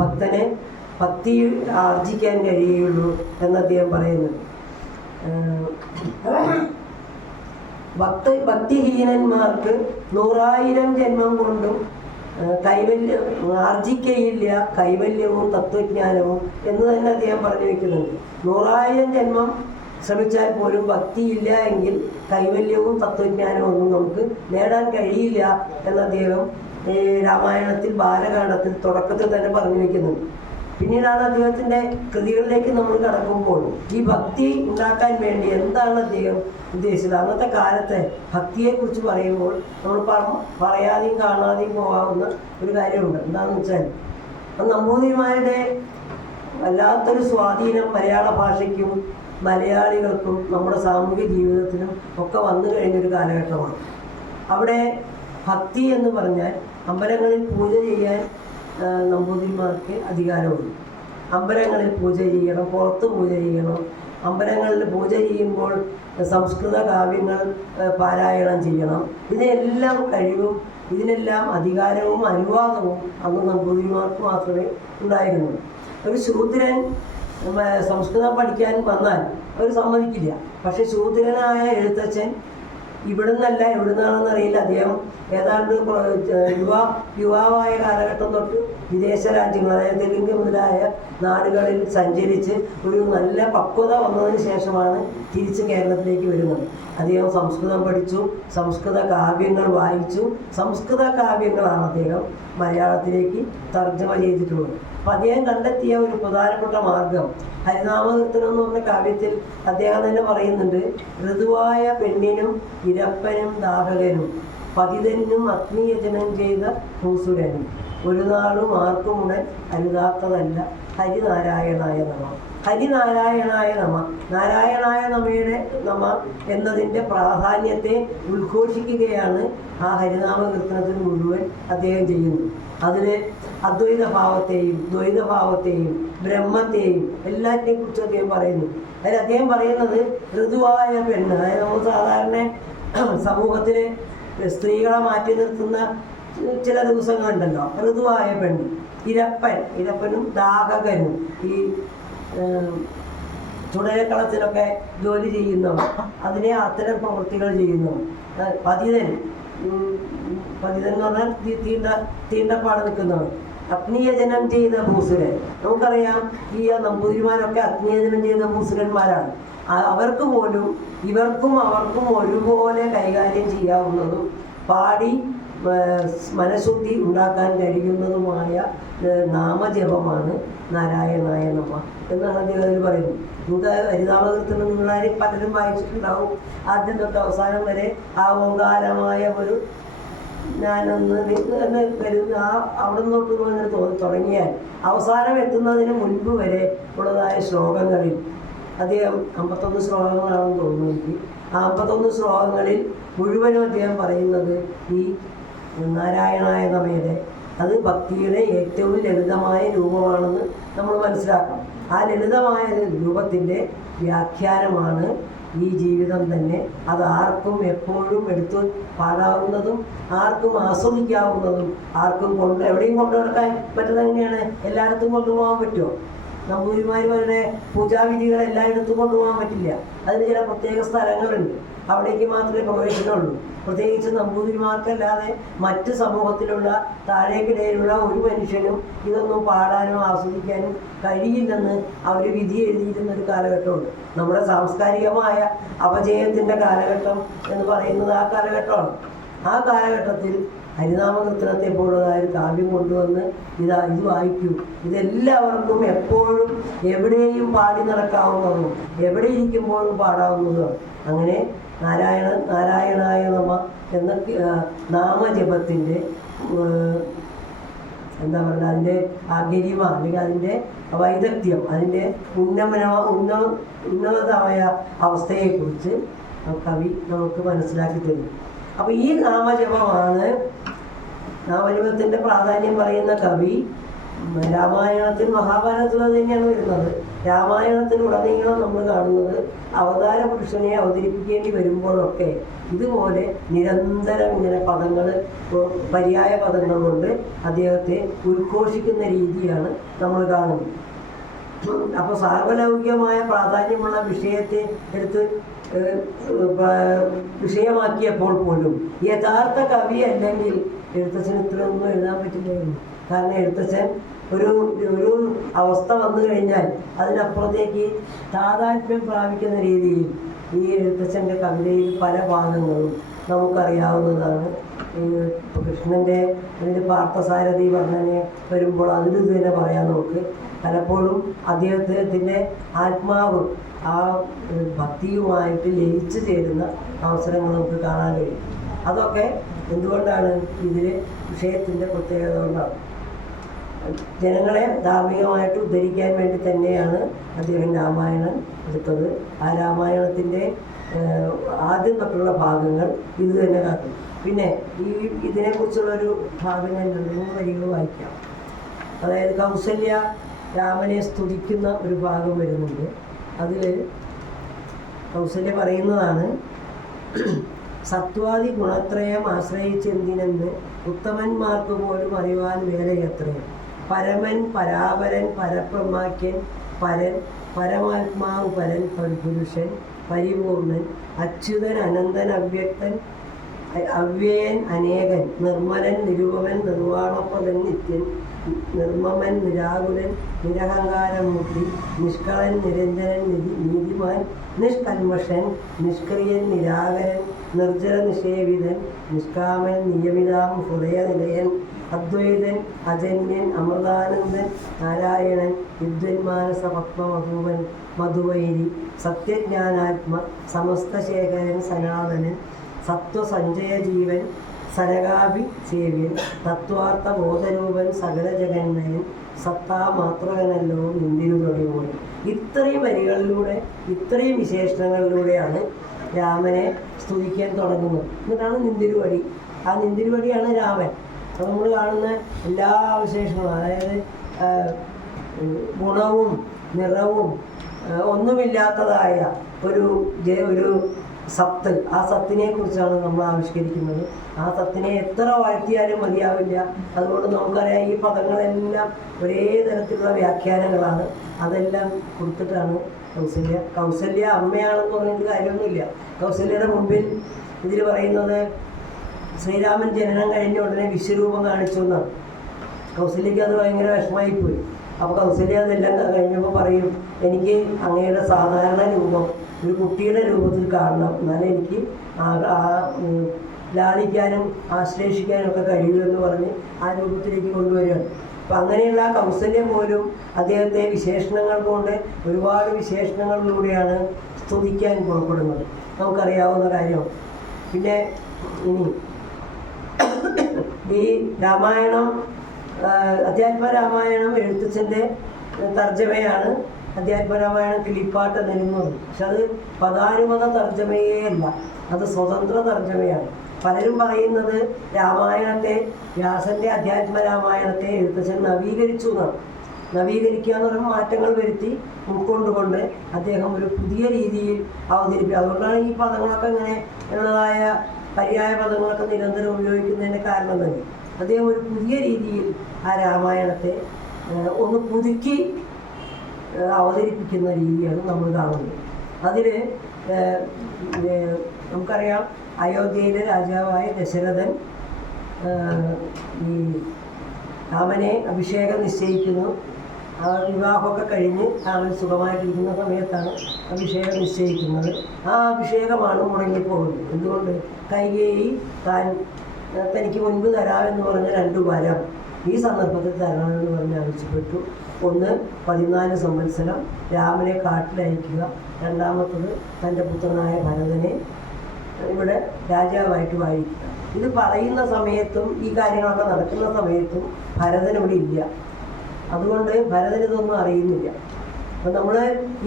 ഭക്തനെ ഭക്തി ആർജിക്കാൻ കഴിയുള്ളൂ എന്ന് അദ്ദേഹം പറയുന്നത്. ഭക്തിഹീനന്മാർക്ക് 100,000 ജന്മം കൊണ്ടും ആർജിക്കയില്ല കൈവല്യവും തത്വജ്ഞാനവും എന്ന് തന്നെ അദ്ദേഹം പറഞ്ഞു വയ്ക്കുന്നുണ്ട്. 100,000 ജന്മം ശ്രമിച്ചാൽ പോലും ഭക്തിയില്ല എങ്കിൽ കൈവല്യവും തത്വജ്ഞാനവും ഒന്നും നമുക്ക് നേടാൻ കഴിയില്ല എന്ന് അദ്ദേഹം രാമായണത്തിൽ ബാലകാണ്ഡത്തിൽ തുടക്കത്തിൽ തന്നെ പറഞ്ഞു വയ്ക്കുന്നുണ്ട്. പിന്നീടാണ് അദ്ദേഹത്തിൻ്റെ കൃതികളിലേക്ക് നമ്മൾ കടക്കുമ്പോൾ ഈ ഭക്തി ഉണ്ടാക്കാൻ വേണ്ടി എന്താണ് അദ്ദേഹം ഉദ്ദേശിച്ചത്. അന്നത്തെ കാലത്തെ ഭക്തിയെക്കുറിച്ച് പറയുമ്പോൾ നമ്മൾ പറയാതെയും കാണാതെയും പോകാവുന്ന ഒരു കാര്യമുണ്ട്. എന്താണെന്ന് വെച്ചാൽ നമ്പൂതിരിമാരുടെ വല്ലാത്തൊരു സ്വാധീനം മലയാള ഭാഷയ്ക്കും മലയാളികൾക്കും നമ്മുടെ സാമൂഹിക ജീവിതത്തിനും ഒക്കെ വന്നു കഴിഞ്ഞൊരു കാലഘട്ടമാണ്. അവിടെ ഭക്തി എന്ന് പറഞ്ഞാൽ അമ്പലങ്ങളിൽ പൂജ ചെയ്യാൻ നമ്പൂതിരിമാർക്ക് അധികാരമുണ്ട്. അമ്പലങ്ങളിൽ പൂജ ചെയ്യണം, പുറത്ത് പൂജ ചെയ്യണം. അമ്പലങ്ങളിൽ പൂജ ചെയ്യുമ്പോൾ സംസ്കൃത കാവ്യങ്ങൾ പാരായണം ചെയ്യണം. ഇതിനെല്ലാം കഴിവും ഇതിനെല്ലാം അധികാരവും അനുവാദവും അന്ന് നമ്പൂതിരിമാർക്ക് മാത്രമേ ഉണ്ടായിരുന്നുള്ളൂ. ഒരു ശൂദ്രൻ സംസ്കൃതം പഠിക്കാൻ വന്നാൽ അവർ സമ്മതിക്കില്ല. പക്ഷെ ശൂദ്രനായ എഴുത്തച്ഛൻ ഇവിടുന്നല്ല, എവിടുന്നാണെന്ന് അറിയില്ല, അദ്ദേഹം ഏതാണ്ട് യുവാവായ കാലഘട്ടം തൊട്ട് വിദേശ രാജ്യങ്ങൾ, അതായത് തെലുങ്ക് മുതലായ നാടുകളിൽ സഞ്ചരിച്ച് ഒരു നല്ല പക്വത വന്നതിന് ശേഷമാണ് തിരിച്ച് കേരളത്തിലേക്ക് വരുന്നത്. അദ്ദേഹം സംസ്കൃതം പഠിച്ചു, സംസ്കൃത കാവ്യങ്ങൾ വായിച്ചു. സംസ്കൃത കാവ്യങ്ങളാണ് അദ്ദേഹം മലയാളത്തിലേക്ക് തർജ്ജമ ചെയ്തിട്ടുള്ളത്. അപ്പം അദ്ദേഹം കണ്ടെത്തിയ ഒരു പ്രധാനപ്പെട്ട മാർഗം ഹരിനാമകീർത്തനം എന്ന് പറഞ്ഞ കാവ്യത്തിൽ അദ്ദേഹം തന്നെ പറയുന്നുണ്ട്, ഋതുവായ പെണ്ണിനും ഇരപ്പനും ദാഹകനും പതിതനും അഗ്നിയജനം ചെയ്ത ഭൂസുരനും ഒരു നാളും ആർക്കുമുടൻ അരുതാത്തതല്ല ഹരിനാരായണായ നമ. ഹരിനാരായണായ നമ, നാരായണായ നമ എന്നതിൻ്റെ പ്രാധാന്യത്തെ ഉദ്ഘോഷിക്കുകയാണ് ആ ഹരിനാമകീർത്തനത്തിന് മുഴുവൻ അദ്ദേഹം ചെയ്യുന്നത്. അതിൽ അദ്വൈതഭാവത്തെയും ദ്വൈതഭാവത്തെയും ബ്രഹ്മത്തെയും എല്ലാറ്റിനെയും കുറിച്ച് അദ്ദേഹം പറയുന്നു. അതിൽ അദ്ദേഹം പറയുന്നത് ഋതുവായ പെണ്ണ്, അതായത് നമ്മൾ സാധാരണ സമൂഹത്തിൽ സ്ത്രീകളെ മാറ്റി നിർത്തുന്ന ചില ദിവസങ്ങളുണ്ടല്ലോ, ഋതുവായ പെണ്ണ്, ഇരപ്പനും ദാഹകനും, ഈ ചുടലക്കളത്തിലൊക്കെ ജോലി ചെയ്യുന്നവർ, അതിനെ അത്തരം പ്രവൃത്തികൾ ചെയ്യുന്നവർ. പതിതൻ എന്ന് പറഞ്ഞാൽ തീണ്ടപ്പാട് നിൽക്കുന്നവർ. അഗ്നിയജനം ചെയ്ത ഭൂസുരൻ, നമുക്കറിയാം ഈ നമ്പൂതിരിമാരൊക്കെ അഗ്നിയജനം ചെയ്ത ഭൂസുരന്മാരാണ്. അവർക്ക് പോലും ഇവർക്കും അവർക്കും ഒരുപോലെ കൈകാര്യം ചെയ്യാവുന്നതും പാടി മനഃശുദ്ധി ഉണ്ടാക്കാൻ കഴിയുന്നതുമായ നാമജപമാണ് നാരായണായ നമ എന്നാണ് അദ്ദേഹം പറയുന്നത്. നിങ്ങൾക്ക് ഹരിനാമകീർത്തനം നിങ്ങളാരും പലരും വായിച്ചിട്ടുണ്ടാവും. ആദ്യം തൊട്ട് അവസാനം വരെ ആ ഓങ്കാരമായ ഒരു ഞാനൊന്ന് എന്ന് കരുതുന്ന അവിടെ നിന്നോട്ട് തുടങ്ങിയാൽ അവസാനം എത്തുന്നതിന് മുൻപ് വരെ ഉള്ളതായ ശ്ലോകങ്ങളിൽ അദ്ദേഹം 51 ശ്ലോകങ്ങളാണെന്ന് തോന്നുന്നു എനിക്ക്. ആ 51 ശ്ലോകങ്ങളിൽ മുഴുവനും അദ്ദേഹം പറയുന്നത് ഈ നാരായണായ നമയുടെ അത് ഭക്തിയുടെ ഏറ്റവും ലളിതമായ രൂപമാണെന്ന് നമ്മൾ മനസ്സിലാക്കണം. ആ ലളിതമായ രൂപത്തിൻ്റെ വ്യാഖ്യാനമാണ് ഈ ജീവിതം തന്നെ. അത് ആർക്കും എപ്പോഴും എടുത്തു പാടാവുന്നതും ആർക്കും ആസ്വദിക്കാവുന്നതും ആർക്കും എവിടെയും കൊണ്ടുനടക്കാൻ പറ്റുന്നത് എങ്ങനെയാണ്? എല്ലായിടത്തും കൊണ്ടുപോകാൻ പറ്റുമോ? നമ്പൂതിരിമാരുടെ പൂജാവിധികൾ എല്ലായിടത്തും കൊണ്ടുപോകാൻ പറ്റില്ല. അതിന് ചില പ്രത്യേക സ്ഥലങ്ങളുണ്ട്, അവിടേക്ക് മാത്രമേ പ്രവേശനമുള്ളൂ. പ്രത്യേകിച്ച് നമ്പൂതിരിമാർക്കല്ലാതെ മറ്റ് സമൂഹത്തിലുള്ള താഴേക്കിടയിലുള്ള ഒരു മനുഷ്യനും ഇതൊന്നും പാടാനോ ആസ്വദിക്കാനും കഴിയില്ലെന്ന് അവർ വിധി എഴുതിയിരുന്നൊരു കാലഘട്ടമുണ്ട്. നമ്മുടെ സാംസ്കാരികമായ അപജയത്തിൻ്റെ കാലഘട്ടം എന്ന് പറയുന്നത് ആ കാലഘട്ടമാണ്. ആ കാലഘട്ടത്തിൽ ഹരിനാമകീർത്തനത്തെ പോലുള്ളതായ ഒരു കാവ്യം കൊണ്ടുവന്ന് ഇത് വായിക്കൂ, ഇതെല്ലാവർക്കും എപ്പോഴും എവിടെയും പാടി നടക്കാവുന്നതും എവിടെ ഇരിക്കുമ്പോഴും പാടാവുന്നതുമാണ്. അങ്ങനെ നാരായണായ നമ എന്ന നാമജപത്തിൻ്റെ എന്താ പറയുക, അതിൻ്റെ ആ ഗരിമ അല്ലെങ്കിൽ അതിൻ്റെ വൈദഗ്ധ്യം, അതിൻ്റെ ഉന്നതമായ അവസ്ഥയെക്കുറിച്ച് കവി നമുക്ക് മനസ്സിലാക്കി തരും. അപ്പോൾ ഈ നാമജപത്തിൻ്റെ പ്രാധാന്യം പറയുന്ന കവി രാമായണത്തിൽ മഹാഭാരതത്തിൽ തന്നെയാണ് വരുന്നത്. രാമായണത്തിലുടനീളം നമ്മൾ കാണുന്നത് അവതാര പുരുഷനെ അവതരിപ്പിക്കേണ്ടി വരുമ്പോഴൊക്കെ ഇതുപോലെ നിരന്തരം ഇങ്ങനെ പദങ്ങൾ, പര്യായ പദങ്ങൾ കൊണ്ട് അദ്ദേഹത്തെ ഉദ്ഘോഷിക്കുന്ന രീതിയാണ് നമ്മൾ കാണുന്നത്. അപ്പോൾ സാർവലൗകികമായ പ്രാധാന്യമുള്ള വിഷയത്തെ എടുത്ത് വിഷയമാക്കിയപ്പോൾ പോലും യഥാർത്ഥ കവി അല്ലെങ്കിൽ എഴുത്തച്ഛന് ഇത്രയൊന്നും എഴുതാൻ പറ്റില്ലായിരുന്നു. കാരണം എഴുത്തച്ഛൻ ഒരു അവസ്ഥ വന്നു കഴിഞ്ഞാൽ അതിനപ്പുറത്തേക്ക് താതാത്മ്യം പ്രാപിക്കുന്ന രീതിയിൽ ഈ എഴുത്തച്ഛൻ്റെ കവിതയിൽ പല ഭാഗങ്ങളും നമുക്കറിയാവുന്നതാണ്. കൃഷ്ണൻ്റെ ഇതിൽ പാർത്ഥസാരഥി വർണ്ണനെ വരുമ്പോൾ അതിൽ തന്നെ പറയാൻ നമുക്ക് പലപ്പോഴും അദ്ദേഹത്തിൻ്റെ ആത്മാവ് ആ ഭക്തിയുമായിട്ട് ലയിച്ചു ചേരുന്ന അവസരങ്ങൾ നമുക്ക് കാണാൻ കഴിയും. അതൊക്കെ എന്തുകൊണ്ടാണ്? ഇതിൽ വിഷയത്തിൻ്റെ പ്രത്യേകത കൊണ്ടാണ്. ജനങ്ങളെ ധാർമ്മികമായിട്ട് ഉദ്ധരിക്കാൻ വേണ്ടി തന്നെയാണ് അദ്ദേഹം രാമായണം എടുത്തത്. ആ രാമായണത്തിൻ്റെ ആദ്യം തൊട്ടുള്ള ഭാഗങ്ങൾ ഇത് തന്നെ കാട്ടും. പിന്നെ ഇതിനെക്കുറിച്ചുള്ളൊരു ഭാഗം ഞാൻ 2-3 വരികൾ വായിക്കാം. അതായത് കൗസല്യ രാമനെ സ്തുതിക്കുന്ന ഒരു ഭാഗം വരുന്നുണ്ട്. അതിൽ കൗസല്യ പറയുന്നതാണ്, സത്വാദി ഗുണത്രയം ആശ്രയിച്ചെന്തിനെന്ന് ഉത്തമന്മാർക്ക് പോലും അറിവാൻ വേലയത്രയും. പരമൻ, പരാപരൻ, പരബ്രഹ്മാക്യൻ, പരൻ, പരമാത്മാവ്, പരൻ, പുരുഷൻ, പരിപൂർണൻ, അച്യുതൻ, അനന്തൻ, അവ്യക്തൻ, അവ്യയൻ, അനേകൻ, നിർമ്മലൻ, നിരുപമൻ, നിർവാണപ്രദൻ, നിത്യൻ, നിർമ്മമൻ, നിരാകുലൻ, നിരഹങ്കാരമൂർത്തി, നിഷ്കളൻ, നിരഞ്ജനൻ, നീതിമാൻ, നിഷ്കന്മഷൻ, നിഷ്ക്രിയൻ, നിരാകരൻ, നിർജ്ജല നിഷേവിതൻ, നിഷ്കാമൻ, നിയമിതാം, ഹൃദയനിലയൻ, അദ്വൈതൻ, അജന്യൻ, അമൃതാനന്ദൻ, നാരായണൻ, വിദ്വന്മാനസ പത്മമധൂവൻ, മധുവൈരി, സത്യജ്ഞാനാത്മ, സമസ്തശേഖരൻ, സനാതനൻ, സത്വസഞ്ചയജീവൻ, സരകാഭി സേവ്യൻ, തത്വാർത്ഥ ബോധരൂപൻ, സകല ജഗന്നയൻ, സത്താമാത്രകനല്ലോ നിന്ദിരു തുടങ്ങിയ ഇത്രയും വരികളിലൂടെ, ഇത്രയും വിശേഷണങ്ങളിലൂടെയാണ് രാമനെ സ്തുതിക്കാൻ തുടങ്ങുന്നത്. എന്നിട്ടാണ് നിന്ദിരുവടി. ആ നിന്ദിരുവടിയാണ് രാമൻ. അപ്പോൾ നമ്മൾ കാണുന്ന എല്ലാ വിശേഷങ്ങളും, അതായത് ഗുണവും നിറവും ഒന്നുമില്ലാത്തതായ ഒരു സത്ത്, ആ സത്തിനെ കുറിച്ചാണ് നമ്മൾ ആവിഷ്കരിക്കുന്നത്. ആ സത്തിനെ എത്ര വാഴ്ത്തിയാലും മതിയാവില്ല. അതുകൊണ്ട് നമുക്കറിയാം ഈ പദങ്ങളെല്ലാം ഒരേ തരത്തിലുള്ള വ്യാഖ്യാനങ്ങളാണ്. അതെല്ലാം കൊടുത്തിട്ടാണ് കൗസല്യ അമ്മയാണെന്ന് പറഞ്ഞിട്ട് കാര്യമൊന്നുമില്ല. കൗസല്യയുടെ മുമ്പിൽ ഇതിൽ പറയുന്നത് ശ്രീരാമൻ ജനനം കഴിഞ്ഞ ഉടനെ വിശ്വരൂപം കാണിച്ചു എന്നാണ്. കൗസല്യക്ക് അത് ഭയങ്കര വിഷമമായിപ്പോയി. അപ്പോൾ കൗസല്യ അതെല്ലാം കഴിഞ്ഞപ്പോൾ പറയും, എനിക്ക് അങ്ങയുടെ സാധാരണ രൂപം ഒരു കുട്ടിയുടെ രൂപത്തിൽ കാണണം, എന്നാലും എനിക്ക് ലാളിക്കാനും ആശ്ലേഷിക്കാനും ഒക്കെ കഴിയുമെന്ന് പറഞ്ഞ് ആ രൂപത്തിലേക്ക് കൊണ്ടുവരികയാണ്. അപ്പം അങ്ങനെയുള്ള കൗസല്യം പോലും അദ്ദേഹത്തെ വിശേഷണങ്ങൾ കൊണ്ട് ഒരുപാട് വിശേഷണങ്ങളിലൂടെയാണ് സ്തുതിക്കാൻ പുറപ്പെടുന്നത്, നമുക്കറിയാവുന്ന കാര്യമാണ്. പിന്നെ ഇനി ഈ രാമായണം, അധ്യാത്മരാമായണം എഴുത്തച്ഛൻ്റെ തർജ്ജമയാണ്. അധ്യാത്മരാമായണം കിളിപ്പാട്ട് നൽകുന്നത്, പക്ഷെ അത് പദാനുപത തർജ്ജമയേ അല്ല, അത് സ്വതന്ത്ര തർജ്ജമയാണ്. പലരും പറയുന്നത് രാമായണത്തെ, വ്യാസന്റെ അധ്യാത്മരാമായണത്തെ എഴുത്തച്ഛൻ നവീകരിച്ചു എന്നാണ്. നവീകരിക്കുക എന്ന് പറയുമ്പോൾ മാറ്റങ്ങൾ വരുത്തി ഉൾക്കൊണ്ടുകൊണ്ട് അദ്ദേഹം ഒരു പുതിയ രീതിയിൽ അവതരിപ്പിക്കുക. അതുകൊണ്ടാണ് ഈ പദങ്ങളൊക്കെ ഇങ്ങനെ ഉള്ളതായ പര്യായ പദങ്ങളൊക്കെ നിരന്തരം ഉപയോഗിക്കുന്നതിൻ്റെ കാരണം തന്നെ. അദ്ദേഹം ഒരു പുതിയ രീതിയിൽ ആ രാമായണത്തെ ഒന്ന് പുതുക്കി അവതരിപ്പിക്കുന്ന രീതിയാണ് നമ്മൾ കാണുന്നത്. അതിൽ നമുക്കറിയാം, അയോധ്യയിലെ രാജാവായ ദശരഥൻ ഈ രാമനെ അഭിഷേകം നിശ്ചയിക്കുന്നു. ആ വിവാഹമൊക്കെ കഴിഞ്ഞ് രാമൻ സുഖമായിട്ടിരിക്കുന്ന സമയത്താണ് അഭിഷേകം നിശ്ചയിക്കുന്നത്. ആ അഭിഷേകമാണ് മുടങ്ങിപ്പോകുന്നത്. എന്തുകൊണ്ട്? കൈകേയി തനിക്ക് മുൻപ് തരാമെന്ന് പറഞ്ഞ 2 വരം ഈ സന്ദർഭത്തിൽ തരാമെന്ന് പറഞ്ഞ് ആവശ്യപ്പെട്ടു. ഒന്ന് 14 സംവത്സരം രാമനെ കാട്ടിലയക്കുക, രണ്ടാമത്തത് തൻ്റെ പുത്രനായ ഭരതനെ ഇവിടെ രാജാവായിട്ട് വാഴിക്കുക. ഇത് പറയുന്ന സമയത്തും ഈ കാര്യങ്ങളൊക്കെ നടക്കുന്ന സമയത്തും ഭരതൻ ഇവിടെ ഇല്ല. അതുകൊണ്ട് ഭരതൻ ഇതൊന്നും അറിയുന്നില്ല. അപ്പം നമ്മൾ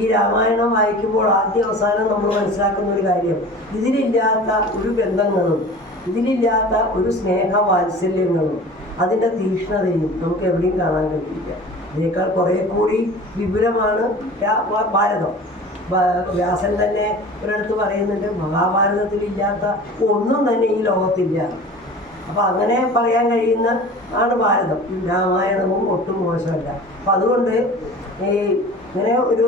ഈ രാമായണം വായിക്കുമ്പോൾ ആദ്യ അവസാനം നമ്മൾ മനസ്സിലാക്കുന്ന ഒരു കാര്യം, ഇതിലില്ലാത്ത ഒരു ബന്ധങ്ങളും ഇതിലില്ലാത്ത ഒരു സ്നേഹവാത്സല്യങ്ങളും അതിൻ്റെ തീക്ഷ്ണതയും നമുക്ക് എവിടെയും കാണാൻ കഴിയില്ല. ഇതിനേക്കാൾ കുറേ കൂടി വിപുലമാണ് ഭാരതം. വ്യാസൻ തന്നെ ഒരിടത്ത് പറയുന്നുണ്ട്, മഹാഭാരതത്തിലില്ലാത്ത ഒന്നും തന്നെ ഈ ലോകത്തില്ല. അപ്പം അങ്ങനെ പറയാൻ കഴിയുന്ന ആണ് ഭാരതം. രാമായണവും ഒട്ടും മോശമല്ല. അപ്പം അതുകൊണ്ട് ഇങ്ങനെ ഒരു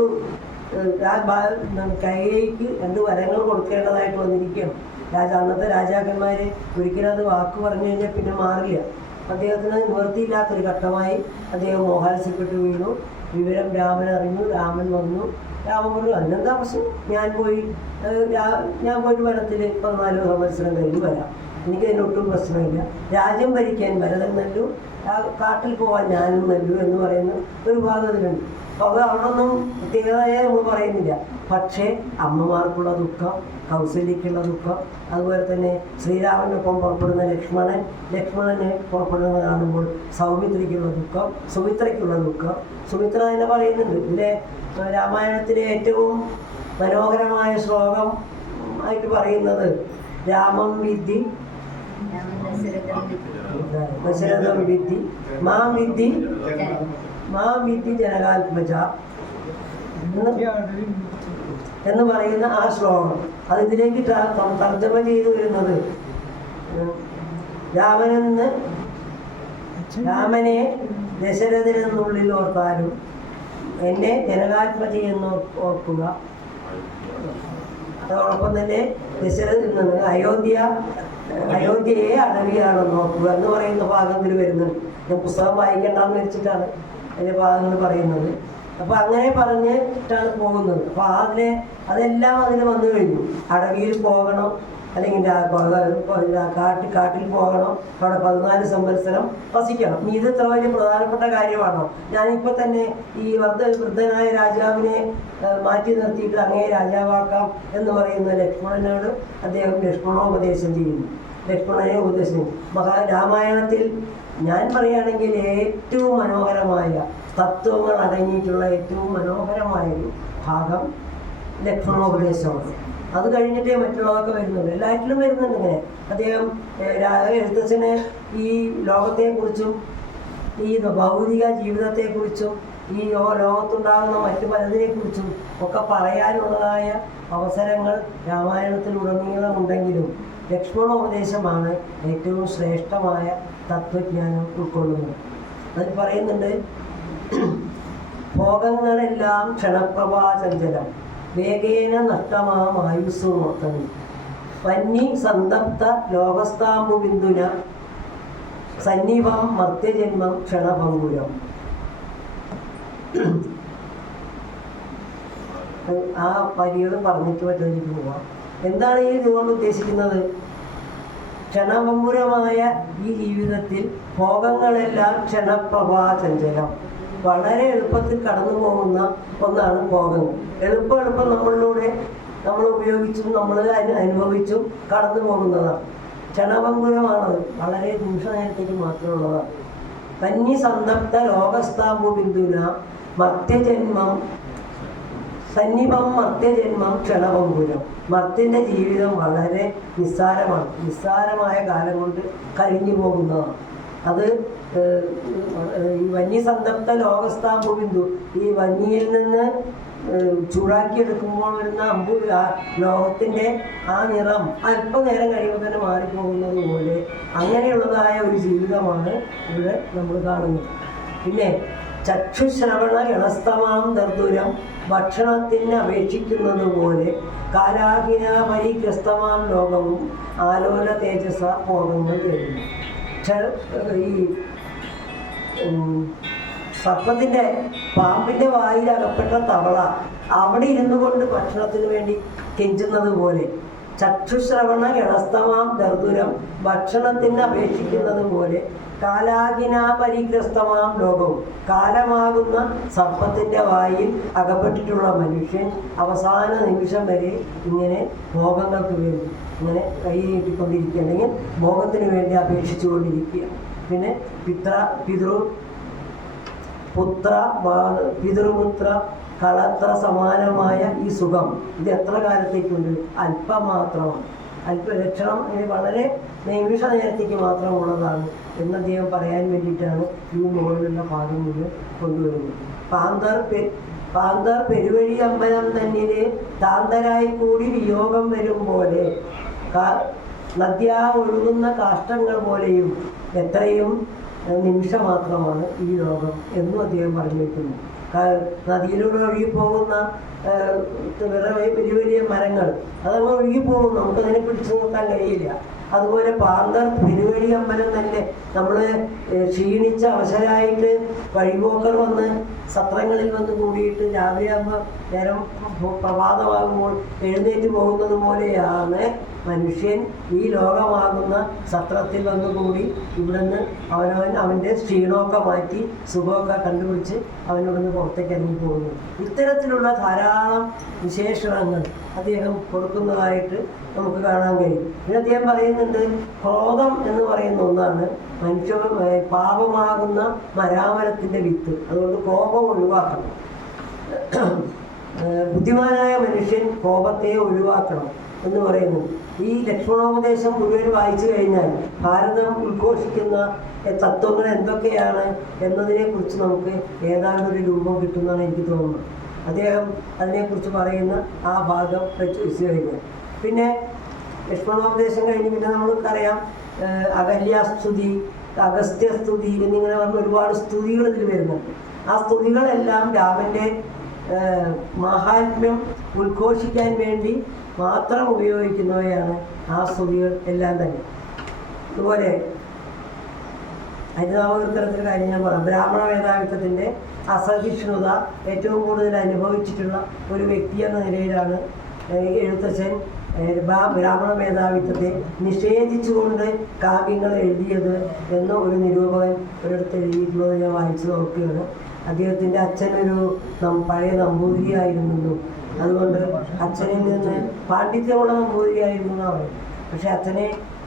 കൈകേയിക്ക് 2 വരങ്ങൾ കൊടുക്കേണ്ടതായിട്ട് വന്നിരിക്കുകയാണ്. അന്നത്തെ രാജാക്കന്മാർ ഒരിക്കലും അത് വാക്ക് പറഞ്ഞു കഴിഞ്ഞാൽ പിന്നെ മാറില്ല. അദ്ദേഹത്തിന് നിവൃത്തിയില്ലാത്തൊരു ഘട്ടമായി അദ്ദേഹം മോഹാത്സ്യപ്പെട്ട് വീണു. വിവരം രാമൻ അറിഞ്ഞു. രാമൻ വന്നു. രാമൻ പറഞ്ഞു, അതിനെന്താ പ്രശ്നം, ഞാൻ പോയിട്ട് വനത്തിൽ 14 സംവത്സരം കഴിഞ്ഞ് വരാം, എനിക്ക് അതിനൊട്ടും പ്രശ്നമില്ല. രാജ്യം ഭരിക്കാൻ ഭരതൻ നല്ലു, കാട്ടിൽ പോകാൻ ഞാനും നല്ലു എന്ന് പറയുന്ന ഒരു ഭാഗത്തിലുണ്ട്. അപ്പോൾ അത് അവിടൊന്നും പ്രത്യേകതയായി നമ്മൾ പറയുന്നില്ല. പക്ഷേ അമ്മമാർക്കുള്ള ദുഃഖം, കൗസല്യക്കുള്ള ദുഃഖം, അതുപോലെ തന്നെ ശ്രീരാമനൊപ്പം പുറപ്പെടുന്ന ലക്ഷ്മണനെ പുറപ്പെടുന്നത് കാണുമ്പോൾ സൗമിത്രയ്ക്കുള്ള ദുഃഖം, സുമിത്രയ്ക്കുള്ള ദുഃഖം. സുമിത്ര തന്നെ പറയുന്നുണ്ട്. ഇതിലെ രാമായണത്തിലെ ഏറ്റവും മനോഹരമായ ശ്ലോകം ആയിട്ട് പറയുന്നത് രാമം വിദ്ധി ദശരഥം വിദ്ധി മാം വിദ്ധി ജനകാത്മജ എന്ന് പറയുന്ന ആ ശ്ലോകം. അത് ഇതിലേക്ക് തർജ്ജമ ചെയ്തു വരുന്നത്, രാമനെ ദശരഥനെന്നുള്ളിൽ ഓർത്താലും എന്നെ ജനകാത്മജയെന്ന് ഓർക്കുക. അതോടൊപ്പം തന്നെ ദശരഥൻ നിന്ന് അയോധ്യയെ അടവിയാണെന്ന് നോക്കുക എന്ന് പറയുന്ന ഭാഗത്തിൽ വരുന്നുണ്ട്. ഞാൻ പുസ്തകം വായിക്കേണ്ടെന്ന് വെച്ചിട്ടാണ് അതിൻ്റെ ഭാഗങ്ങൾ പറയുന്നത്. അപ്പോൾ അങ്ങനെ പറഞ്ഞിട്ടാണ് പോകുന്നത്. അപ്പോൾ അതെല്ലാം അതിന് വന്നു കഴിഞ്ഞു. അടവിയിൽ പോകണം, അല്ലെങ്കിൽ കാട്ടിൽ പോകണം, അവിടെ 14 സംവത്സരം വസിക്കണം. ഇത് ഇത്ര വലിയ പ്രധാനപ്പെട്ട കാര്യമാണോ? ഞാനിപ്പോൾ തന്നെ ഈ വൃദ്ധനായ രാജാവിനെ മാറ്റി നിർത്തിയിട്ട് അങ്ങേ രാജാവാക്കാം എന്ന് പറയുന്ന ലക്ഷ്മണനോട് അദ്ദേഹം ലക്ഷ്മണോപദേശം ചെയ്യുന്നു. ലക്ഷ്മണനെ ഉപദേശിച്ചു. രാമായണത്തിൽ ഞാൻ പറയുകയാണെങ്കിൽ ഏറ്റവും മനോഹരമായ തത്വങ്ങൾ അടങ്ങിയിട്ടുള്ള ഏറ്റവും മനോഹരമായൊരു ഭാഗം ലക്ഷ്മണോപദേശമാണ്. അത് കഴിഞ്ഞിട്ടേ മറ്റുള്ളതൊക്കെ വരുന്നുള്ളൂ. എല്ലാറ്റിലും വരുന്നുണ്ട്. ഇങ്ങനെ അദ്ദേഹം എഴുത്തച്ഛന് ഈ ലോകത്തെക്കുറിച്ചും ഈ ഭൗതിക ജീവിതത്തെക്കുറിച്ചും ഈ ലോകത്തുണ്ടാകുന്ന മറ്റു പലതിനെക്കുറിച്ചും ഒക്കെ പറയാനുള്ളതായ അവസരങ്ങൾ രാമായണത്തിലുടനീളമുണ്ടെങ്കിലും ലക്ഷ്മണോപദേശമാണ് ഏറ്റവും ശ്രേഷ്ഠമായ തത്വജ്ഞാനം ഉൾക്കൊള്ളുന്നത്. അതിൽ പറയുന്നുണ്ട്, ഭോഗങ്ങളെല്ലാം ക്ഷണപ്രഭാചഞ്ചലം വേഗേന നഷ്ടമായുസ്സു നോർത്തനി പന്നി സന്തപ്ത ലോകസ്ഥാമ്പു ബിന്ദുന സന്നിഭം മർത്യജന്മം ക്ഷണഭംഗുരം. ആ വരികൾ പറഞ്ഞിട്ട് പറ്റുമെങ്കിൽ പോവാം. എന്താണ് ഈ ഇതുകൊണ്ട് ഉദ്ദേശിക്കുന്നത്? ക്ഷണഭംഗുരമായ ഈ ജീവിതത്തിൽ ഭോഗങ്ങളെല്ലാം ക്ഷണപ്രഭാചഞ്ചലം, വളരെ എളുപ്പത്തിൽ കടന്നു പോകുന്ന ഒന്നാണ് ഭോഗങ്ങൾ. എളുപ്പം നമ്മളിലൂടെ നമ്മൾ ഉപയോഗിച്ചും നമ്മൾ അനുഭവിച്ചും കടന്നു പോകുന്നതാണ്. ക്ഷണഭംഗുരമാണത്, വളരെ നിമിഷ നേരത്തേക്ക് മാത്രമുള്ളതാണ്. തന്നി സന്തപ്ത ലോകസ്ഥാമ്പു ബിന്ദുന മർത്യജന്മം സന്നിപം മർത്യജന്മം ക്ഷണഭംഗുരം. മർത്യൻ്റെ ജീവിതം വളരെ നിസ്സാരമാണ്, നിസ്സാരമായ കാലം കൊണ്ട് കഴിഞ്ഞു പോകുന്നതാണ്. അത് ഈ വന്യസന്തപ്ത ലോകസ്ഥാമ്പു ബിന്ദു, ഈ വന്യയിൽ നിന്ന് ചൂടാക്കിയെടുക്കുമ്പോൾ വരുന്ന ലോകത്തിൻ്റെ ആ നിറം അല്പനേരം കഴിയുമ്പോൾ തന്നെ മാറിപ്പോകുന്നത് പോലെ അങ്ങനെയുള്ളതായ ഒരു ജീവിതമാണ് ഇവിടെ നമ്മൾ കാണുന്നത്. പിന്നെ ചക്ഷുശ്രവണ ഗണസ്തമാം ദർദുരം ഭക്ഷണത്തിന് അപേക്ഷിക്കുന്നത് പോലെ കാലാഹിന പരിഗ്രസ്തമാം ലോകവും ആലോല തേജസ ഭോഗങ്ങൾ തേടുന്നു. ഈ സർപ്പത്തിൻ്റെ പാമ്പിൻ്റെ വായിൽ അകപ്പെട്ട തവള അവിടെ ഇരുന്നു കൊണ്ട് ഭക്ഷണത്തിന് വേണ്ടി കെഞ്ചുന്നത് പോലെ ചക്ഷുശ്രവണ ഗണസ്തമാം ദർദുരം ഭക്ഷണത്തിന് അപേക്ഷിക്കുന്നത് പോലെ കാലാകിന പരിഗ്രസ്തമാം ലോകവും കാലമാകുന്ന സർപ്പത്തിൻ്റെ വായിൽ അകപ്പെട്ടിട്ടുള്ള മനുഷ്യൻ അവസാന നിമിഷം വരെ ഇങ്ങനെ ഭോഗങ്ങൾക്ക് വേണ്ടി ഇങ്ങനെ കൈ നീട്ടിക്കൊണ്ടിരിക്കുക, അല്ലെങ്കിൽ ഭോഗത്തിന് വേണ്ടി അപേക്ഷിച്ചുകൊണ്ടിരിക്കുക. പിന്നെ പിതൃപുത്ര കളത്ര സമാനമായ ഈ സുഖം ഇത് എത്ര കാലത്തേക്കുണ്ട്? അല്പം മാത്രമാണ്. ലക്ഷണം വളരെ നിമിഷ നേരത്തേക്ക് മാത്രമുള്ളതാണ് എന്ന് അദ്ദേഹം പറയാൻ വേണ്ടിയിട്ടാണ് ഈ മുകളിലുള്ള ഭാഗം മുഴുവൻ കൊണ്ടുവരുന്നത്. പാന്തർ പെരുവഴി അമ്പലം തന്നിലെ താന്തരായി കൂടി വിയോഗം വരും പോലെ നദ്യാ ഒഴുകുന്ന കാഷ്ടങ്ങൾ പോലെയും എത്രയും നിമിഷം മാത്രമാണ് ഈ ലോകം എന്നും അദ്ദേഹം പറഞ്ഞു വയ്ക്കുന്നു. നദിയിലൂടെ ഒഴുകിപ്പോകുന്ന വലിയ വലിയ മരങ്ങൾ അതങ്ങ് ഒഴുകിപ്പോകും, നമുക്കതിനെ പിടിച്ചു നിർത്താൻ കഴിയില്ല. അതുപോലെ പാന്തർ പെരുവഴി അമ്പലം തന്നെ നമ്മൾ ക്ഷീണിച്ച അവശരായിട്ട് വഴിപോക്കർ വന്ന് സത്രങ്ങളിൽ വന്ന് കൂടിയിട്ട് രാവിലെ ആകുമ്പോൾ നേരം പ്രഭാതമാകുമ്പോൾ എഴുന്നേറ്റ് പോകുന്നത് പോലെയാണ് മനുഷ്യൻ ഈ ലോകമാകുന്ന സത്രത്തിൽ വന്നുകൂടി ഇവിടുന്ന് അവൻ്റെ ക്ഷീണമൊക്കെ മാറ്റി സുഖമൊക്കെ കണ്ടുപിടിച്ച് അവനിവിടുന്ന് പുറത്തേക്ക് ഇറങ്ങി പോകുന്നു. ഇത്തരത്തിലുള്ള ധാരാളം വിശേഷണങ്ങൾ അദ്ദേഹം കൊടുക്കുന്നതായിട്ട് നമുക്ക് കാണാൻ കഴിയും. പിന്നെ അദ്ദേഹം പറയുന്നുണ്ട്, ക്രോധം എന്ന് പറയുന്ന ഒന്നാണ് മനുഷ്യ പാപമാകുന്ന മരാമരത്തിൻ്റെ വിത്ത്. അതുകൊണ്ട് കോപം ഒഴിവാക്കണം. ബുദ്ധിമാനായ മനുഷ്യൻ കോപത്തെ ഒഴിവാക്കണം എന്ന് പറയുന്നു. ഈ ലക്ഷ്മണോപദേശം മുഴുവൻ വായിച്ചു കഴിഞ്ഞാൽ ഭാരതം ഉദ്ഘോഷിക്കുന്ന തത്വങ്ങൾ എന്തൊക്കെയാണ് എന്നതിനെക്കുറിച്ച് നമുക്ക് ഏതാണ്ടൊരു രൂപം കിട്ടുമെന്നാണ് എനിക്ക് തോന്നുന്നത്. അദ്ദേഹം അതിനെക്കുറിച്ച് പറയുന്ന ആ ഭാഗം വെച്ച് കഴിഞ്ഞാൽ പിന്നെ ലക്ഷ്മണോപദേശം കഴിഞ്ഞ് പിന്നെ നമുക്കറിയാം അകല്യാസ്തുതി, അഗസ്ത്യസ്തുതി എന്നിങ്ങനെ പറഞ്ഞ ഒരുപാട് സ്തുതികൾ ഇതിൽ വരുന്നുണ്ട്. ആ സ്തുതികളെല്ലാം രാമൻ്റെ മഹാത്മ്യം ഉദ്ഘോഷിക്കാൻ വേണ്ടി മാത്രം ഉപയോഗിക്കുന്നവയാണ് ആ സ്തുതികൾ എല്ലാം തന്നെ. അതുപോലെ ഹരിനാമകീർത്തനത്തിൻ്റെ കാര്യം ഞാൻ പറയാം. ബ്രാഹ്മണ വേദാന്തത്തിൻ്റെ അസഹിഷ്ണുത ഏറ്റവും കൂടുതൽ അനുഭവിച്ചിട്ടുള്ള ഒരു വ്യക്തി എന്ന നിലയിലാണ് എഴുത്തച്ഛൻ ബ്രാഹ്മണ മേധാവിത്വത്തെ നിഷേധിച്ചുകൊണ്ട് കാവ്യങ്ങൾ എഴുതിയത് എന്ന ഒരു നിരൂപകൻ ഒരിടത്ത് എഴുതിയിട്ടുള്ളത് ഞാൻ വായിച്ചു നോക്കുകയാണ്. അദ്ദേഹത്തിൻ്റെ അച്ഛനൊരു പഴയ നമ്പൂതിരിയായിരുന്നു, അതുകൊണ്ട് അച്ഛനിൽ നിന്ന് പാണ്ഡിത്യമുള്ള നമ്പൂതിരിയായിരുന്നു എന്നാണ് പറയുന്നത്. പക്ഷെ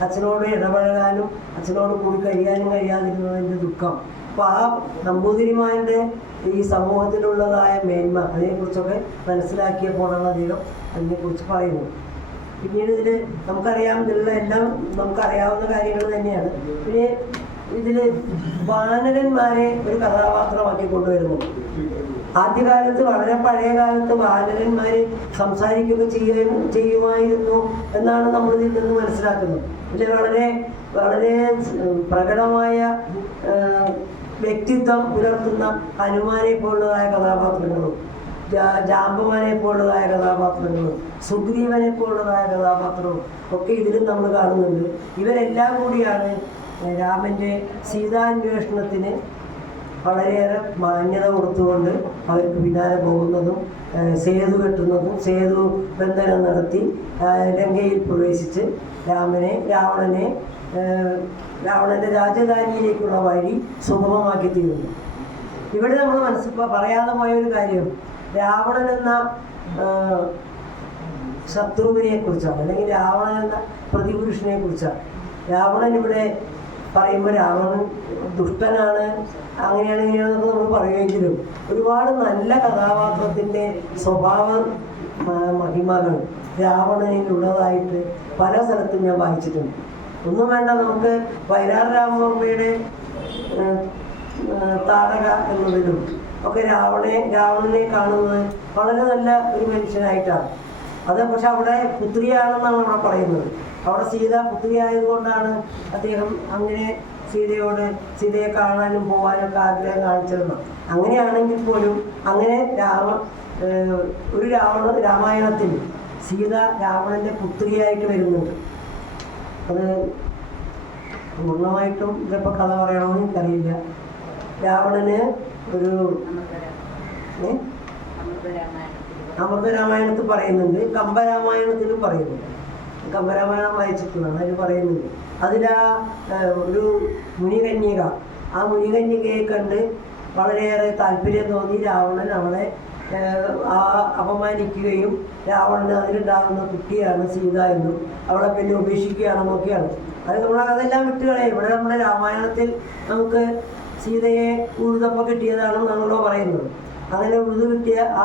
അച്ഛനോട് ഇടപഴകാനും അച്ഛനോട് കൂടി കഴിയാനും കഴിയാതിരുന്നതിൻ്റെ ദുഃഖം. അപ്പോൾ ആ നമ്പൂതിരിമാരുടെ ഈ സമൂഹത്തിലുള്ളതായ മേന്മ അതിനെക്കുറിച്ചൊക്കെ മനസ്സിലാക്കിയപ്പോഴാണ് അദ്ദേഹം അതിനെക്കുറിച്ച് പറയുന്നത്. പിന്നീട് ഇതിൽ നമുക്കറിയാം, ഇതിലുള്ള എല്ലാം നമുക്കറിയാവുന്ന കാര്യങ്ങൾ തന്നെയാണ്. പിന്നെ ഇതിൽ വാനരന്മാരെ ഒരു കഥാപാത്രമാക്കി കൊണ്ടുവരുന്നു. ആദ്യകാലത്ത്, വളരെ പഴയ കാലത്ത് വാനരന്മാർ സംസാരിക്കുകയൊക്കെ ചെയ്യുമായിരുന്നു എന്നാണ് നമ്മളിതിൽ നിന്ന് മനസ്സിലാക്കുന്നത്. ഇതിൽ വളരെ വളരെ പ്രകടമായ വ്യക്തിത്വം പുലർത്തുന്ന ഹനുമാനെ പോലുള്ളതായ കഥാപാത്രങ്ങളും ജാമ്പവാനെ പോലുള്ളതായ കഥാപാത്രങ്ങളും സുഗ്രീവനെ പോലുള്ളതായ കഥാപാത്രവും ഒക്കെ ഇതിലും നമ്മൾ കാണുന്നുണ്ട്. ഇവരെല്ലാം കൂടിയാണ് രാമൻ്റെ സീതാന്വേഷണത്തിന് വളരെയേറെ മാന്യത കൊടുത്തുകൊണ്ട് അവർക്ക് പിന്നാലെ പോകുന്നതും സേതു കെട്ടുന്നതും സേതു ബന്ധനം നടത്തി ലങ്കയിൽ പ്രവേശിച്ച് രാവണനെ രാവണന്റെ രാജധാനിയിലേക്കുള്ള വഴി സുഗമമാക്കി തീരുന്നു. ഇവിടെ നമ്മൾ പറയാതെ പോയ ഒരു കാര്യം, രാവണൻ എന്ന ശത്രുവിനെ കുറിച്ചാണ്, അല്ലെങ്കിൽ രാവണൻ എന്ന പ്രതിപുരുഷനെ കുറിച്ചാണ്. രാവണൻ ഇവിടെ പറയുമ്പോൾ രാവണൻ ദുഷ്ടനാണ്, അങ്ങനെയാണ് ഇങ്ങനെയാണെന്നൊക്കെ നമ്മൾ പറയുമെങ്കിലും ഒരുപാട് നല്ല കഥാപാത്രത്തിൻ്റെ സ്വഭാവ മഹിമകൾ രാവണനിലുള്ളതായിട്ട് പല സ്ഥലത്തും ഞാൻ വായിച്ചിട്ടുണ്ട്. ഒന്നും വേണ്ട, നമുക്ക് വയലാർ രാമവർമ്മയുടെ താടക എന്നതിലും ഒക്കെ രാവണനെ കാണുന്നത് വളരെ നല്ല ഒരു മനുഷ്യനായിട്ടാണ്. അത് പക്ഷെ അവിടെ പുത്രിയാണെന്നാണ് അവിടെ പറയുന്നത്. അവിടെ സീത പുത്രി ആയതുകൊണ്ടാണ് അദ്ദേഹം അങ്ങനെ സീതയെ കാണാനും പോകാനൊക്കെ ആഗ്രഹം കാണിച്ചിരുന്നു. അങ്ങനെയാണെങ്കിൽ പോലും അങ്ങനെ ഒരു രാമായണത്തിൽ സീത രാവണന്റെ പുത്രിയായിട്ട് വരുന്നുണ്ട്. അത് പൂർണ്ണമായിട്ടും ഇതിപ്പോൾ കഥ പറയണമെന്ന് എനിക്കറിയില്ല. രാവണന് ഒരു അമൃതരാമായണത്തിൽ പറയുന്നുണ്ട്, കമ്പരാമായണത്തിലും പറയുന്നുണ്ട്. കമ്പരാമായണം വായിച്ചിട്ടുള്ളതാണ്, അതിൽ പറയുന്നുണ്ട്. അതിലാ ഒരു മുനികന്യക, ആ മുനികന്യകയെ കണ്ട് വളരെയേറെ താല്പര്യം തോന്നി രാവണൻ അവളെ അപമാനിക്കുകയും രാവണന് അതിലുണ്ടാകുന്ന കുട്ടിയാണ് സീത എന്നും അവളെ പിന്നെ ഉപേക്ഷിക്കുകയാണെന്നൊക്കെയാണ്. അത് അതെല്ലാം വിട്ടുകളെ. ഇവിടെ നമ്മുടെ രാമായണത്തിൽ നമുക്ക് സീതയെ ഉഴുതപ്പം കിട്ടിയതാണെന്നാണല്ലോ പറയുന്നത്. അങ്ങനെ ഉഴുതു കിട്ടിയ ആ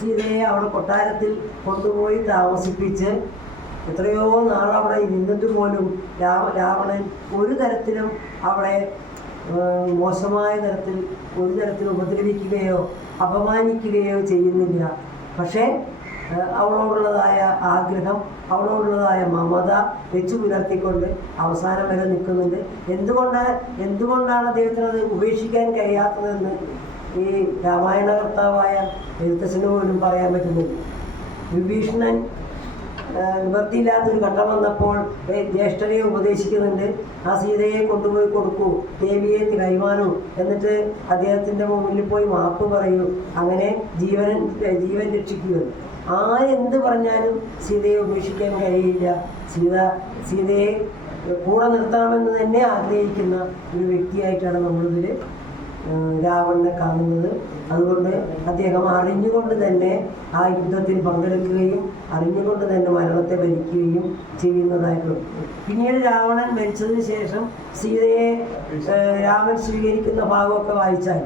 സീതയെ അവിടെ കൊട്ടാരത്തിൽ കൊണ്ടുപോയി താമസിപ്പിച്ച് എത്രയോ നാൾ അവിടെ ഇരുന്നിട്ട് പോലും രാവണൻ ഒരു തരത്തിലും അവളെ മോശമായ തരത്തിൽ ഒരു തരത്തിൽ ഉപദ്രവിക്കുകയോ അപമാനിക്കുകയോ ചെയ്യുന്നില്ല. പക്ഷേ അവളോടുള്ളതായ ആഗ്രഹം, അവളോടുള്ളതായ മമത വെച്ചു പുലർത്തിക്കൊണ്ട് അവസാനം വരെ നിൽക്കുന്നുണ്ട്. എന്തുകൊണ്ടാണ് അദ്ദേഹത്തിന് അത് ഉപേക്ഷിക്കാൻ കഴിയാത്തതെന്ന് ഈ രാമായണകർത്താവായ എഴുത്തച്ഛന് പോലും പറയാൻ പറ്റുന്നില്ല. വിഭീഷണൻ നിവൃത്തിയില്ലാത്തൊരു ഘട്ടം വന്നപ്പോൾ ജ്യേഷ്ഠനെ ഉപദേശിക്കുന്നുണ്ട്, ആ സീതയെ കൊണ്ടുപോയി കൊടുക്കൂ, ദേവിയെ കൈമാനൂ, എന്നിട്ട് അദ്ദേഹത്തിൻ്റെ മുന്നിൽ പോയി മാപ്പ് പറയൂ, അങ്ങനെ ജീവൻ രക്ഷിക്കുക. ആരെന്ത് പറഞ്ഞാലും സീതയെ ഉപേക്ഷിക്കാൻ കഴിയില്ല. സീതയെ കൂടെ നിർത്തണമെന്ന് തന്നെ ആഗ്രഹിക്കുന്ന ഒരു വ്യക്തിയായിട്ടാണ് നമ്മളിതിൽ രാവണനെ കാണുന്നത്. അതുകൊണ്ട് അദ്ദേഹം അറിഞ്ഞുകൊണ്ട് തന്നെ ആ യുദ്ധത്തിൽ പങ്കെടുക്കുകയും അറിഞ്ഞുകൊണ്ട് തന്നെ മരണത്തെ ഭരിക്കുകയും ചെയ്യുന്നതായിട്ടുണ്ട്. പിന്നീട് രാവണൻ മരിച്ചതിന് ശേഷം സീതയെ രാമൻ സ്വീകരിക്കുന്ന ഭാഗമൊക്കെ വായിച്ചാൽ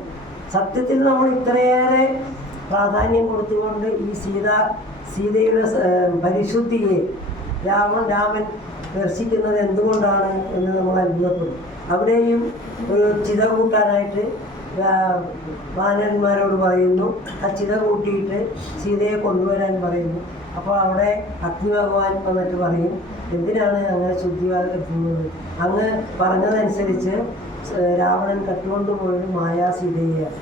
സത്യത്തിൽ നമ്മൾ ഇത്രയേറെ പ്രാധാന്യം കൊടുത്തുകൊണ്ട് ഈ സീതയുടെ പരിശുദ്ധിയെ രാമൻ ദർശിക്കുന്നത് എന്തുകൊണ്ടാണ് എന്ന് നമ്മൾ അത്ഭുതപ്പെടും. അവിടെയും ഒരു ചിത കൂട്ടാനായിട്ട് വാനരന്മാരോട് പറയുന്നു, ആ ചിത കൂട്ടിയിട്ട് സീതയെ കൊണ്ടുവരാൻ പറയുന്നു. അപ്പോൾ അവിടെ അഗ്നി ഭഗവാൻ വന്നിട്ട് പറയും, എന്തിനാണ് അങ്ങനെ ശുദ്ധി എത്തുന്നത്? അങ്ങ് പറഞ്ഞതനുസരിച്ച് രാവണൻ കട്ടുകൊണ്ടുപോയത് മായാ സീതയെയാണ്.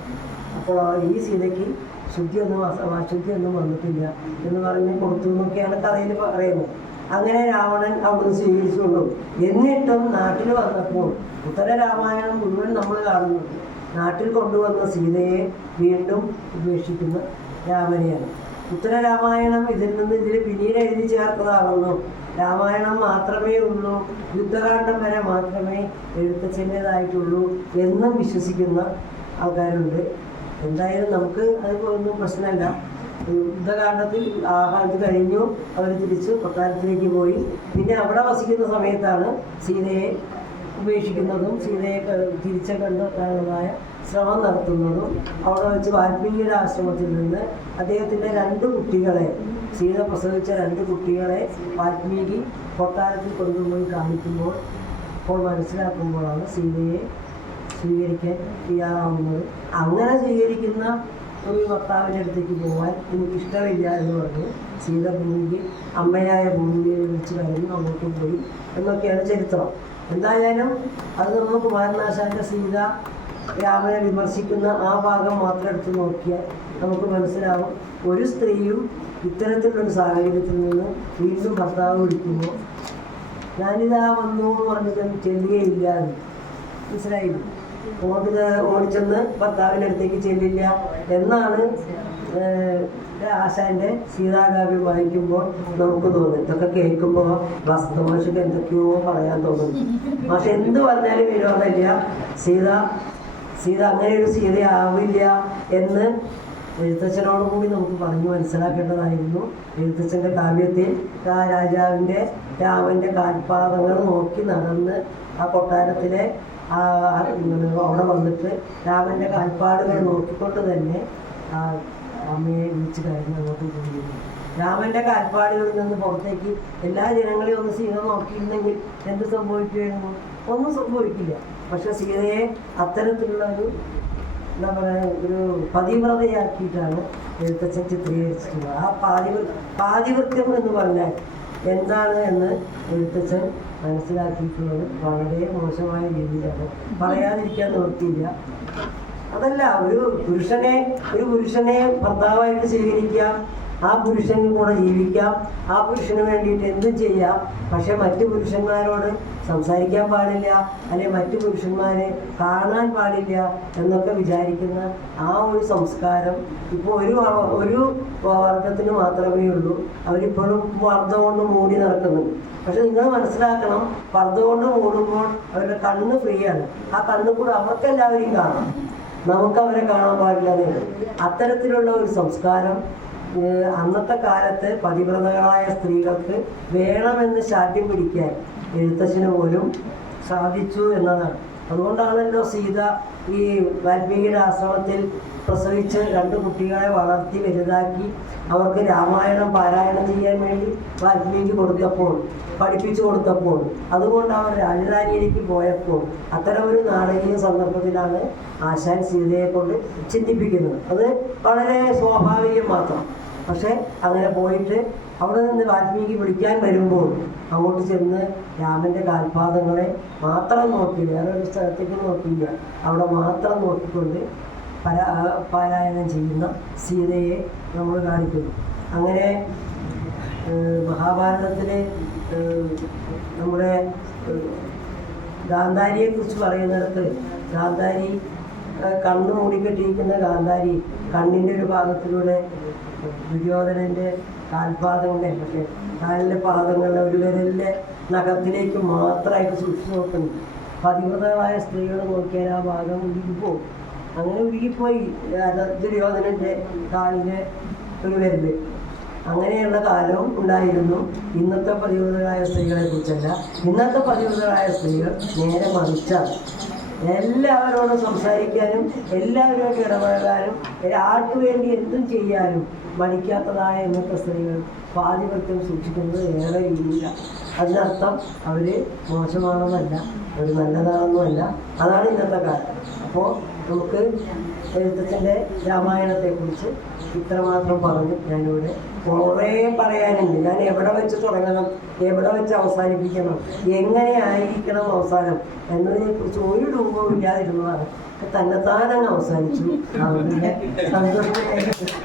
അപ്പോൾ ഈ സീതയ്ക്ക് അശുദ്ധിയൊന്നും വന്നിട്ടില്ല എന്ന് പറഞ്ഞ് കൊടുത്തു എന്നൊക്കെയാണ് കഥയിൽ പറയുന്നത്. അങ്ങനെ രാവണൻ അവിടുന്ന് സ്വീകരിച്ചുകൊണ്ടു. എന്നിട്ടും നാട്ടിൽ വന്നപ്പോൾ ഉത്തരരാമായണം മുഴുവൻ നമ്മൾ കാണുന്നുണ്ട്. നാട്ടിൽ കൊണ്ടുവന്ന സീതയെ വീണ്ടും ഉപേക്ഷിക്കുന്ന രാമനെയാണ്. ഉത്തരരാമായണം ഇതിൽ പിന്നീട് എഴുതി ചേർത്തതാണെന്നും രാമായണം മാത്രമേ ഉള്ളൂ, യുദ്ധകാന്ഡം വരെ മാത്രമേ എഴുത്തച്ഛൻ്റേതായിട്ടുള്ളൂ എന്നും വിശ്വസിക്കുന്ന ആൾക്കാരുണ്ട്. എന്തായാലും നമുക്ക് ഒന്നും പ്രശ്നമല്ല. യുദ്ധകാന്ഡത്തിൽ ഇത് കഴിഞ്ഞു, അവർ തിരിച്ച് കൊട്ടാരത്തിലേക്ക് പോയി. പിന്നെ അവിടെ വസിക്കുന്ന സമയത്താണ് സീതയെ ഉപേക്ഷിക്കുന്നതും സീതയെ തിരിച്ച് കണ്ടെത്താനുള്ളതായ ശ്രമം നടത്തുന്നതും. അവിടെ വെച്ച് വാൽമീകിയുടെ ആശ്രമത്തിൽ നിന്ന് അദ്ദേഹത്തിൻ്റെ 2 കുട്ടികളെ, സീത പ്രസവിച്ച 2 കുട്ടികളെ വാൽമീകി കൊട്ടാരത്തിൽ കൊണ്ടുപോയി കാണിക്കുമ്പോൾ മനസ്സിലാക്കുമ്പോഴാണ് സീതയെ സ്വീകരിക്കാൻ തയ്യാറാവുന്നത്. അങ്ങനെ സ്വീകരിക്കുന്ന ഒരു ഭർത്താവിൻ്റെ അടുത്തേക്ക് പോകാൻ എനിക്കിഷ്ടമില്ല എന്ന് പറഞ്ഞ് സീത അമ്മയായ ഭൂമിയെ വിളിച്ച് കഴിഞ്ഞു അങ്ങോട്ട് പോയി എന്നൊക്കെയാണ് ചരിത്രം. എന്തായാലും അത് നമ്മൾ കുമാരനാശാൻ്റെ സീത രാമനെ വിമർശിക്കുന്ന ആ ഭാഗം മാത്രം എടുത്ത് നോക്കിയാൽ നമുക്ക് മനസ്സിലാവും, ഒരു സ്ത്രീയും ഇത്തരത്തിലുള്ളൊരു സാഹചര്യത്തിൽ നിന്ന് വീണ്ടും ഭർത്താവ് വിളിക്കുമ്പോൾ ഞാനിതാ വന്നു എന്ന് പറഞ്ഞിട്ട് ചെല്ലുകയില്ല എന്ന് മനസ്സിലായില്ല. ഓടിച്ചെന്ന് ഭർത്താവിൻ്റെ അടുത്തേക്ക് ചെല്ലില്ല എന്നാണ് ആശാന്റെ സീതാകാവ്യം വായിക്കുമ്പോൾ നമുക്ക് തോന്നും. ഇതൊക്കെ കേൾക്കുമ്പോൾ വാസ്തവമാഷിക്ക് എന്തൊക്കെയോ പറയാൻ തോന്നുന്നു. പക്ഷെ എന്ത് പറഞ്ഞാലും വിരോധമില്ല. സീത അങ്ങനെ ഒരു സീതയാവില്ല എന്ന് എഴുത്തച്ഛനോട് കൂടി നമുക്ക് പറഞ്ഞു മനസ്സിലാക്കേണ്ടതായിരുന്നു. എഴുത്തച്ഛൻ്റെ കാവ്യത്തിൽ ആ രാമൻ്റെ കാൽപാദങ്ങൾ നോക്കി നടന്ന് ആ കൊട്ടാരത്തിലെ അവിടെ വന്നിട്ട് രാമൻ്റെ കാൽപ്പാടുകൾ നോക്കിക്കൊണ്ട് തന്നെ ആ അമ്മയെ വിളിച്ച് കഴിഞ്ഞ് അങ്ങോട്ട് പോയിരുന്നു. രാമൻ്റെ കാൽപ്പാടുകളിൽ നിന്ന് പുറത്തേക്ക് എല്ലാ ജനങ്ങളെയും ഒന്ന് സീത നോക്കിയിരുന്നെങ്കിൽ എന്ത് സംഭവിക്കുമായിരുന്നു? ഒന്നും സംഭവിക്കില്ല. പക്ഷെ സീതയെ അത്തരത്തിലുള്ള എന്താ പറയുക, ഒരു പതിവ്രതയാക്കിയിട്ടാണ് എഴുത്തച്ഛൻ ചിത്രീകരിച്ചിട്ടുള്ളത്. ആ പാതിവൃത്യം എന്ന് പറഞ്ഞാൽ എന്താണ് എന്ന് എഴുത്തച്ഛൻ മനസ്സിലാക്കിയിട്ടുള്ളത് വളരെ മോശമായ രീതിയിലാണ്. പറയാതിരിക്കാൻ നിവൃത്തിയില്ല. അതല്ല, ഒരു പുരുഷനെ ഭർത്താവായിട്ട് സ്വീകരിക്കാം, ആ പുരുഷന് കൂടെ ജീവിക്കാം, ആ പുരുഷന് വേണ്ടിയിട്ട് എന്തും ചെയ്യാം. പക്ഷെ മറ്റു പുരുഷന്മാരോട് സംസാരിക്കാൻ പാടില്ല, അല്ലെങ്കിൽ മറ്റു പുരുഷന്മാരെ കാണാൻ പാടില്ല എന്നൊക്കെ വിചാരിക്കുന്ന ആ ഒരു സംസ്കാരം ഇപ്പോൾ ഒരു വർഗത്തിന് മാത്രമേ ഉള്ളൂ. അവരിപ്പോഴും പർദ്ദ കൊണ്ട് മൂടി നടക്കുന്നുണ്ട്. പക്ഷെ നിങ്ങൾ മനസ്സിലാക്കണം, പർദ്ദ കൊണ്ട് മൂടുമ്പോൾ അവരുടെ കണ്ണ് ഫ്രീ ആണ്. ആ കണ്ണ് കൂടെ അവർക്കെല്ലാവരെയും കാണാം, നമുക്ക് അവരെ കാണാൻ പാടില്ലാതെ. അത്തരത്തിലുള്ള ഒരു സംസ്കാരം അന്നത്തെ കാലത്ത് പതിവ്രതകളായ സ്ത്രീകൾക്ക് വേണമെന്ന് ശാഠ്യം പിടിക്കാൻ എഴുത്തച്ഛന് പോലും സാധിച്ചു എന്നതാണ്. അതുകൊണ്ടാണല്ലോ സീത ഈ വാൽമീകിയുടെ ആശ്രമത്തിൽ പ്രസവിച്ച് 2 കുട്ടികളെ വളർത്തി വലുതാക്കി അവർക്ക് രാമായണം പാരായണം ചെയ്യാൻ വേണ്ടി വാൽമീകി പഠിപ്പിച്ചു കൊടുത്തപ്പോൾ, അതുകൊണ്ട് അവർ രാജധാനിയിലേക്ക് പോയപ്പോൾ അത്തരമൊരു നാടകീയ സന്ദർഭത്തിലാണ് ആശാൻ സീതയെ കൊണ്ട് ചിന്തിപ്പിക്കുന്നത്. അത് വളരെ സ്വാഭാവികം മാത്രം. പക്ഷെ അങ്ങനെ പോയിട്ട് അവിടെ നിന്ന് വാൽമീകി വിളിക്കാൻ വരുമ്പോൾ അങ്ങോട്ട് ചെന്ന് രാമൻ്റെ കാൽപാദങ്ങളെ മാത്രം നോക്കി, വേറൊരു സ്ഥലത്തേക്ക് നോക്കിയില്ല, അവിടെ മാത്രം നോക്കിക്കൊണ്ട് പാരായണം ചെയ്യുന്ന സീതയെ നമ്മൾ കാണിക്കുന്നു. അങ്ങനെ മഹാഭാരതത്തിലെ നമ്മുടെ ഗാന്ധാരിയെക്കുറിച്ച് പറയുന്നിടത്ത് ഗാന്ധാരി കണ്ണ് മൂടിക്കെട്ടിയിരിക്കുന്ന ഗാന്ധാരി കണ്ണിൻ്റെ ഒരു ഭാഗത്തിലൂടെ ദുര്യോധനൻ്റെ കാൽപാദങ്ങളെ, പക്ഷേ കാലിലെ പാദങ്ങളുടെ ഒരു വിരലിൻ്റെ നഖത്തിലേക്ക് മാത്രമായിട്ട് സൂക്ഷിച്ചു നോക്കുന്നു. പതിവ്രതകളായ സ്ത്രീകൾ നോക്കിയാൽ ആ ഭാഗം ഉരുകിപ്പോവും. അങ്ങനെ ഉരുകിപ്പോയി ദുര്യോധനൻ്റെ കാലിൻ്റെ ഒരു വിരല്. അങ്ങനെയുള്ള കാലവും ഉണ്ടായിരുന്നു. ഇന്നത്തെ പതിവ്രതകളായ സ്ത്രീകളെ കുറിച്ചല്ല. ഇന്നത്തെ പതിവ്രതകളായ സ്ത്രീകൾ നേരെ മറിച്ചാണ്. എല്ലാവരോടും സംസാരിക്കാനും എല്ലാവരുമായിട്ട് ഇടപഴകാനും ആർക്ക് വേണ്ടി എന്തും ചെയ്യാനും മടിക്കാത്തതായ ഇന്നത്തെ സ്ത്രീകൾ പാതിവൃത്യം സൂക്ഷിക്കുന്നത് ഏറെ രീതിയിലാണ്. അതിനർത്ഥം അവർ മോശമാണെന്നല്ല, അവർ നല്ലതാണെന്നുമല്ല. അതാണ് ഇന്നത്തെ കാലം. അപ്പോൾ നമുക്ക് എഴുത്തച്ഛൻ്റെ രാമായണത്തെക്കുറിച്ച് ഇത്രമാത്രം പറഞ്ഞു. ഞാനിവിടെ കുറേ പറയാനുണ്ട്. ഞാൻ എവിടെ വെച്ച് തുടങ്ങണം, എവിടെ വെച്ച് അവസാനിപ്പിക്കണം, എങ്ങനെ ആയിരിക്കണം അവസാനം എന്നതിനെക്കുറിച്ച് ഒരു രൂപവും ഇല്ലാതിരുന്നതാണ്. തന്നെത്താനങ്ങ് അവസാനിച്ചു. അതുകൊണ്ട് സന്തോഷം.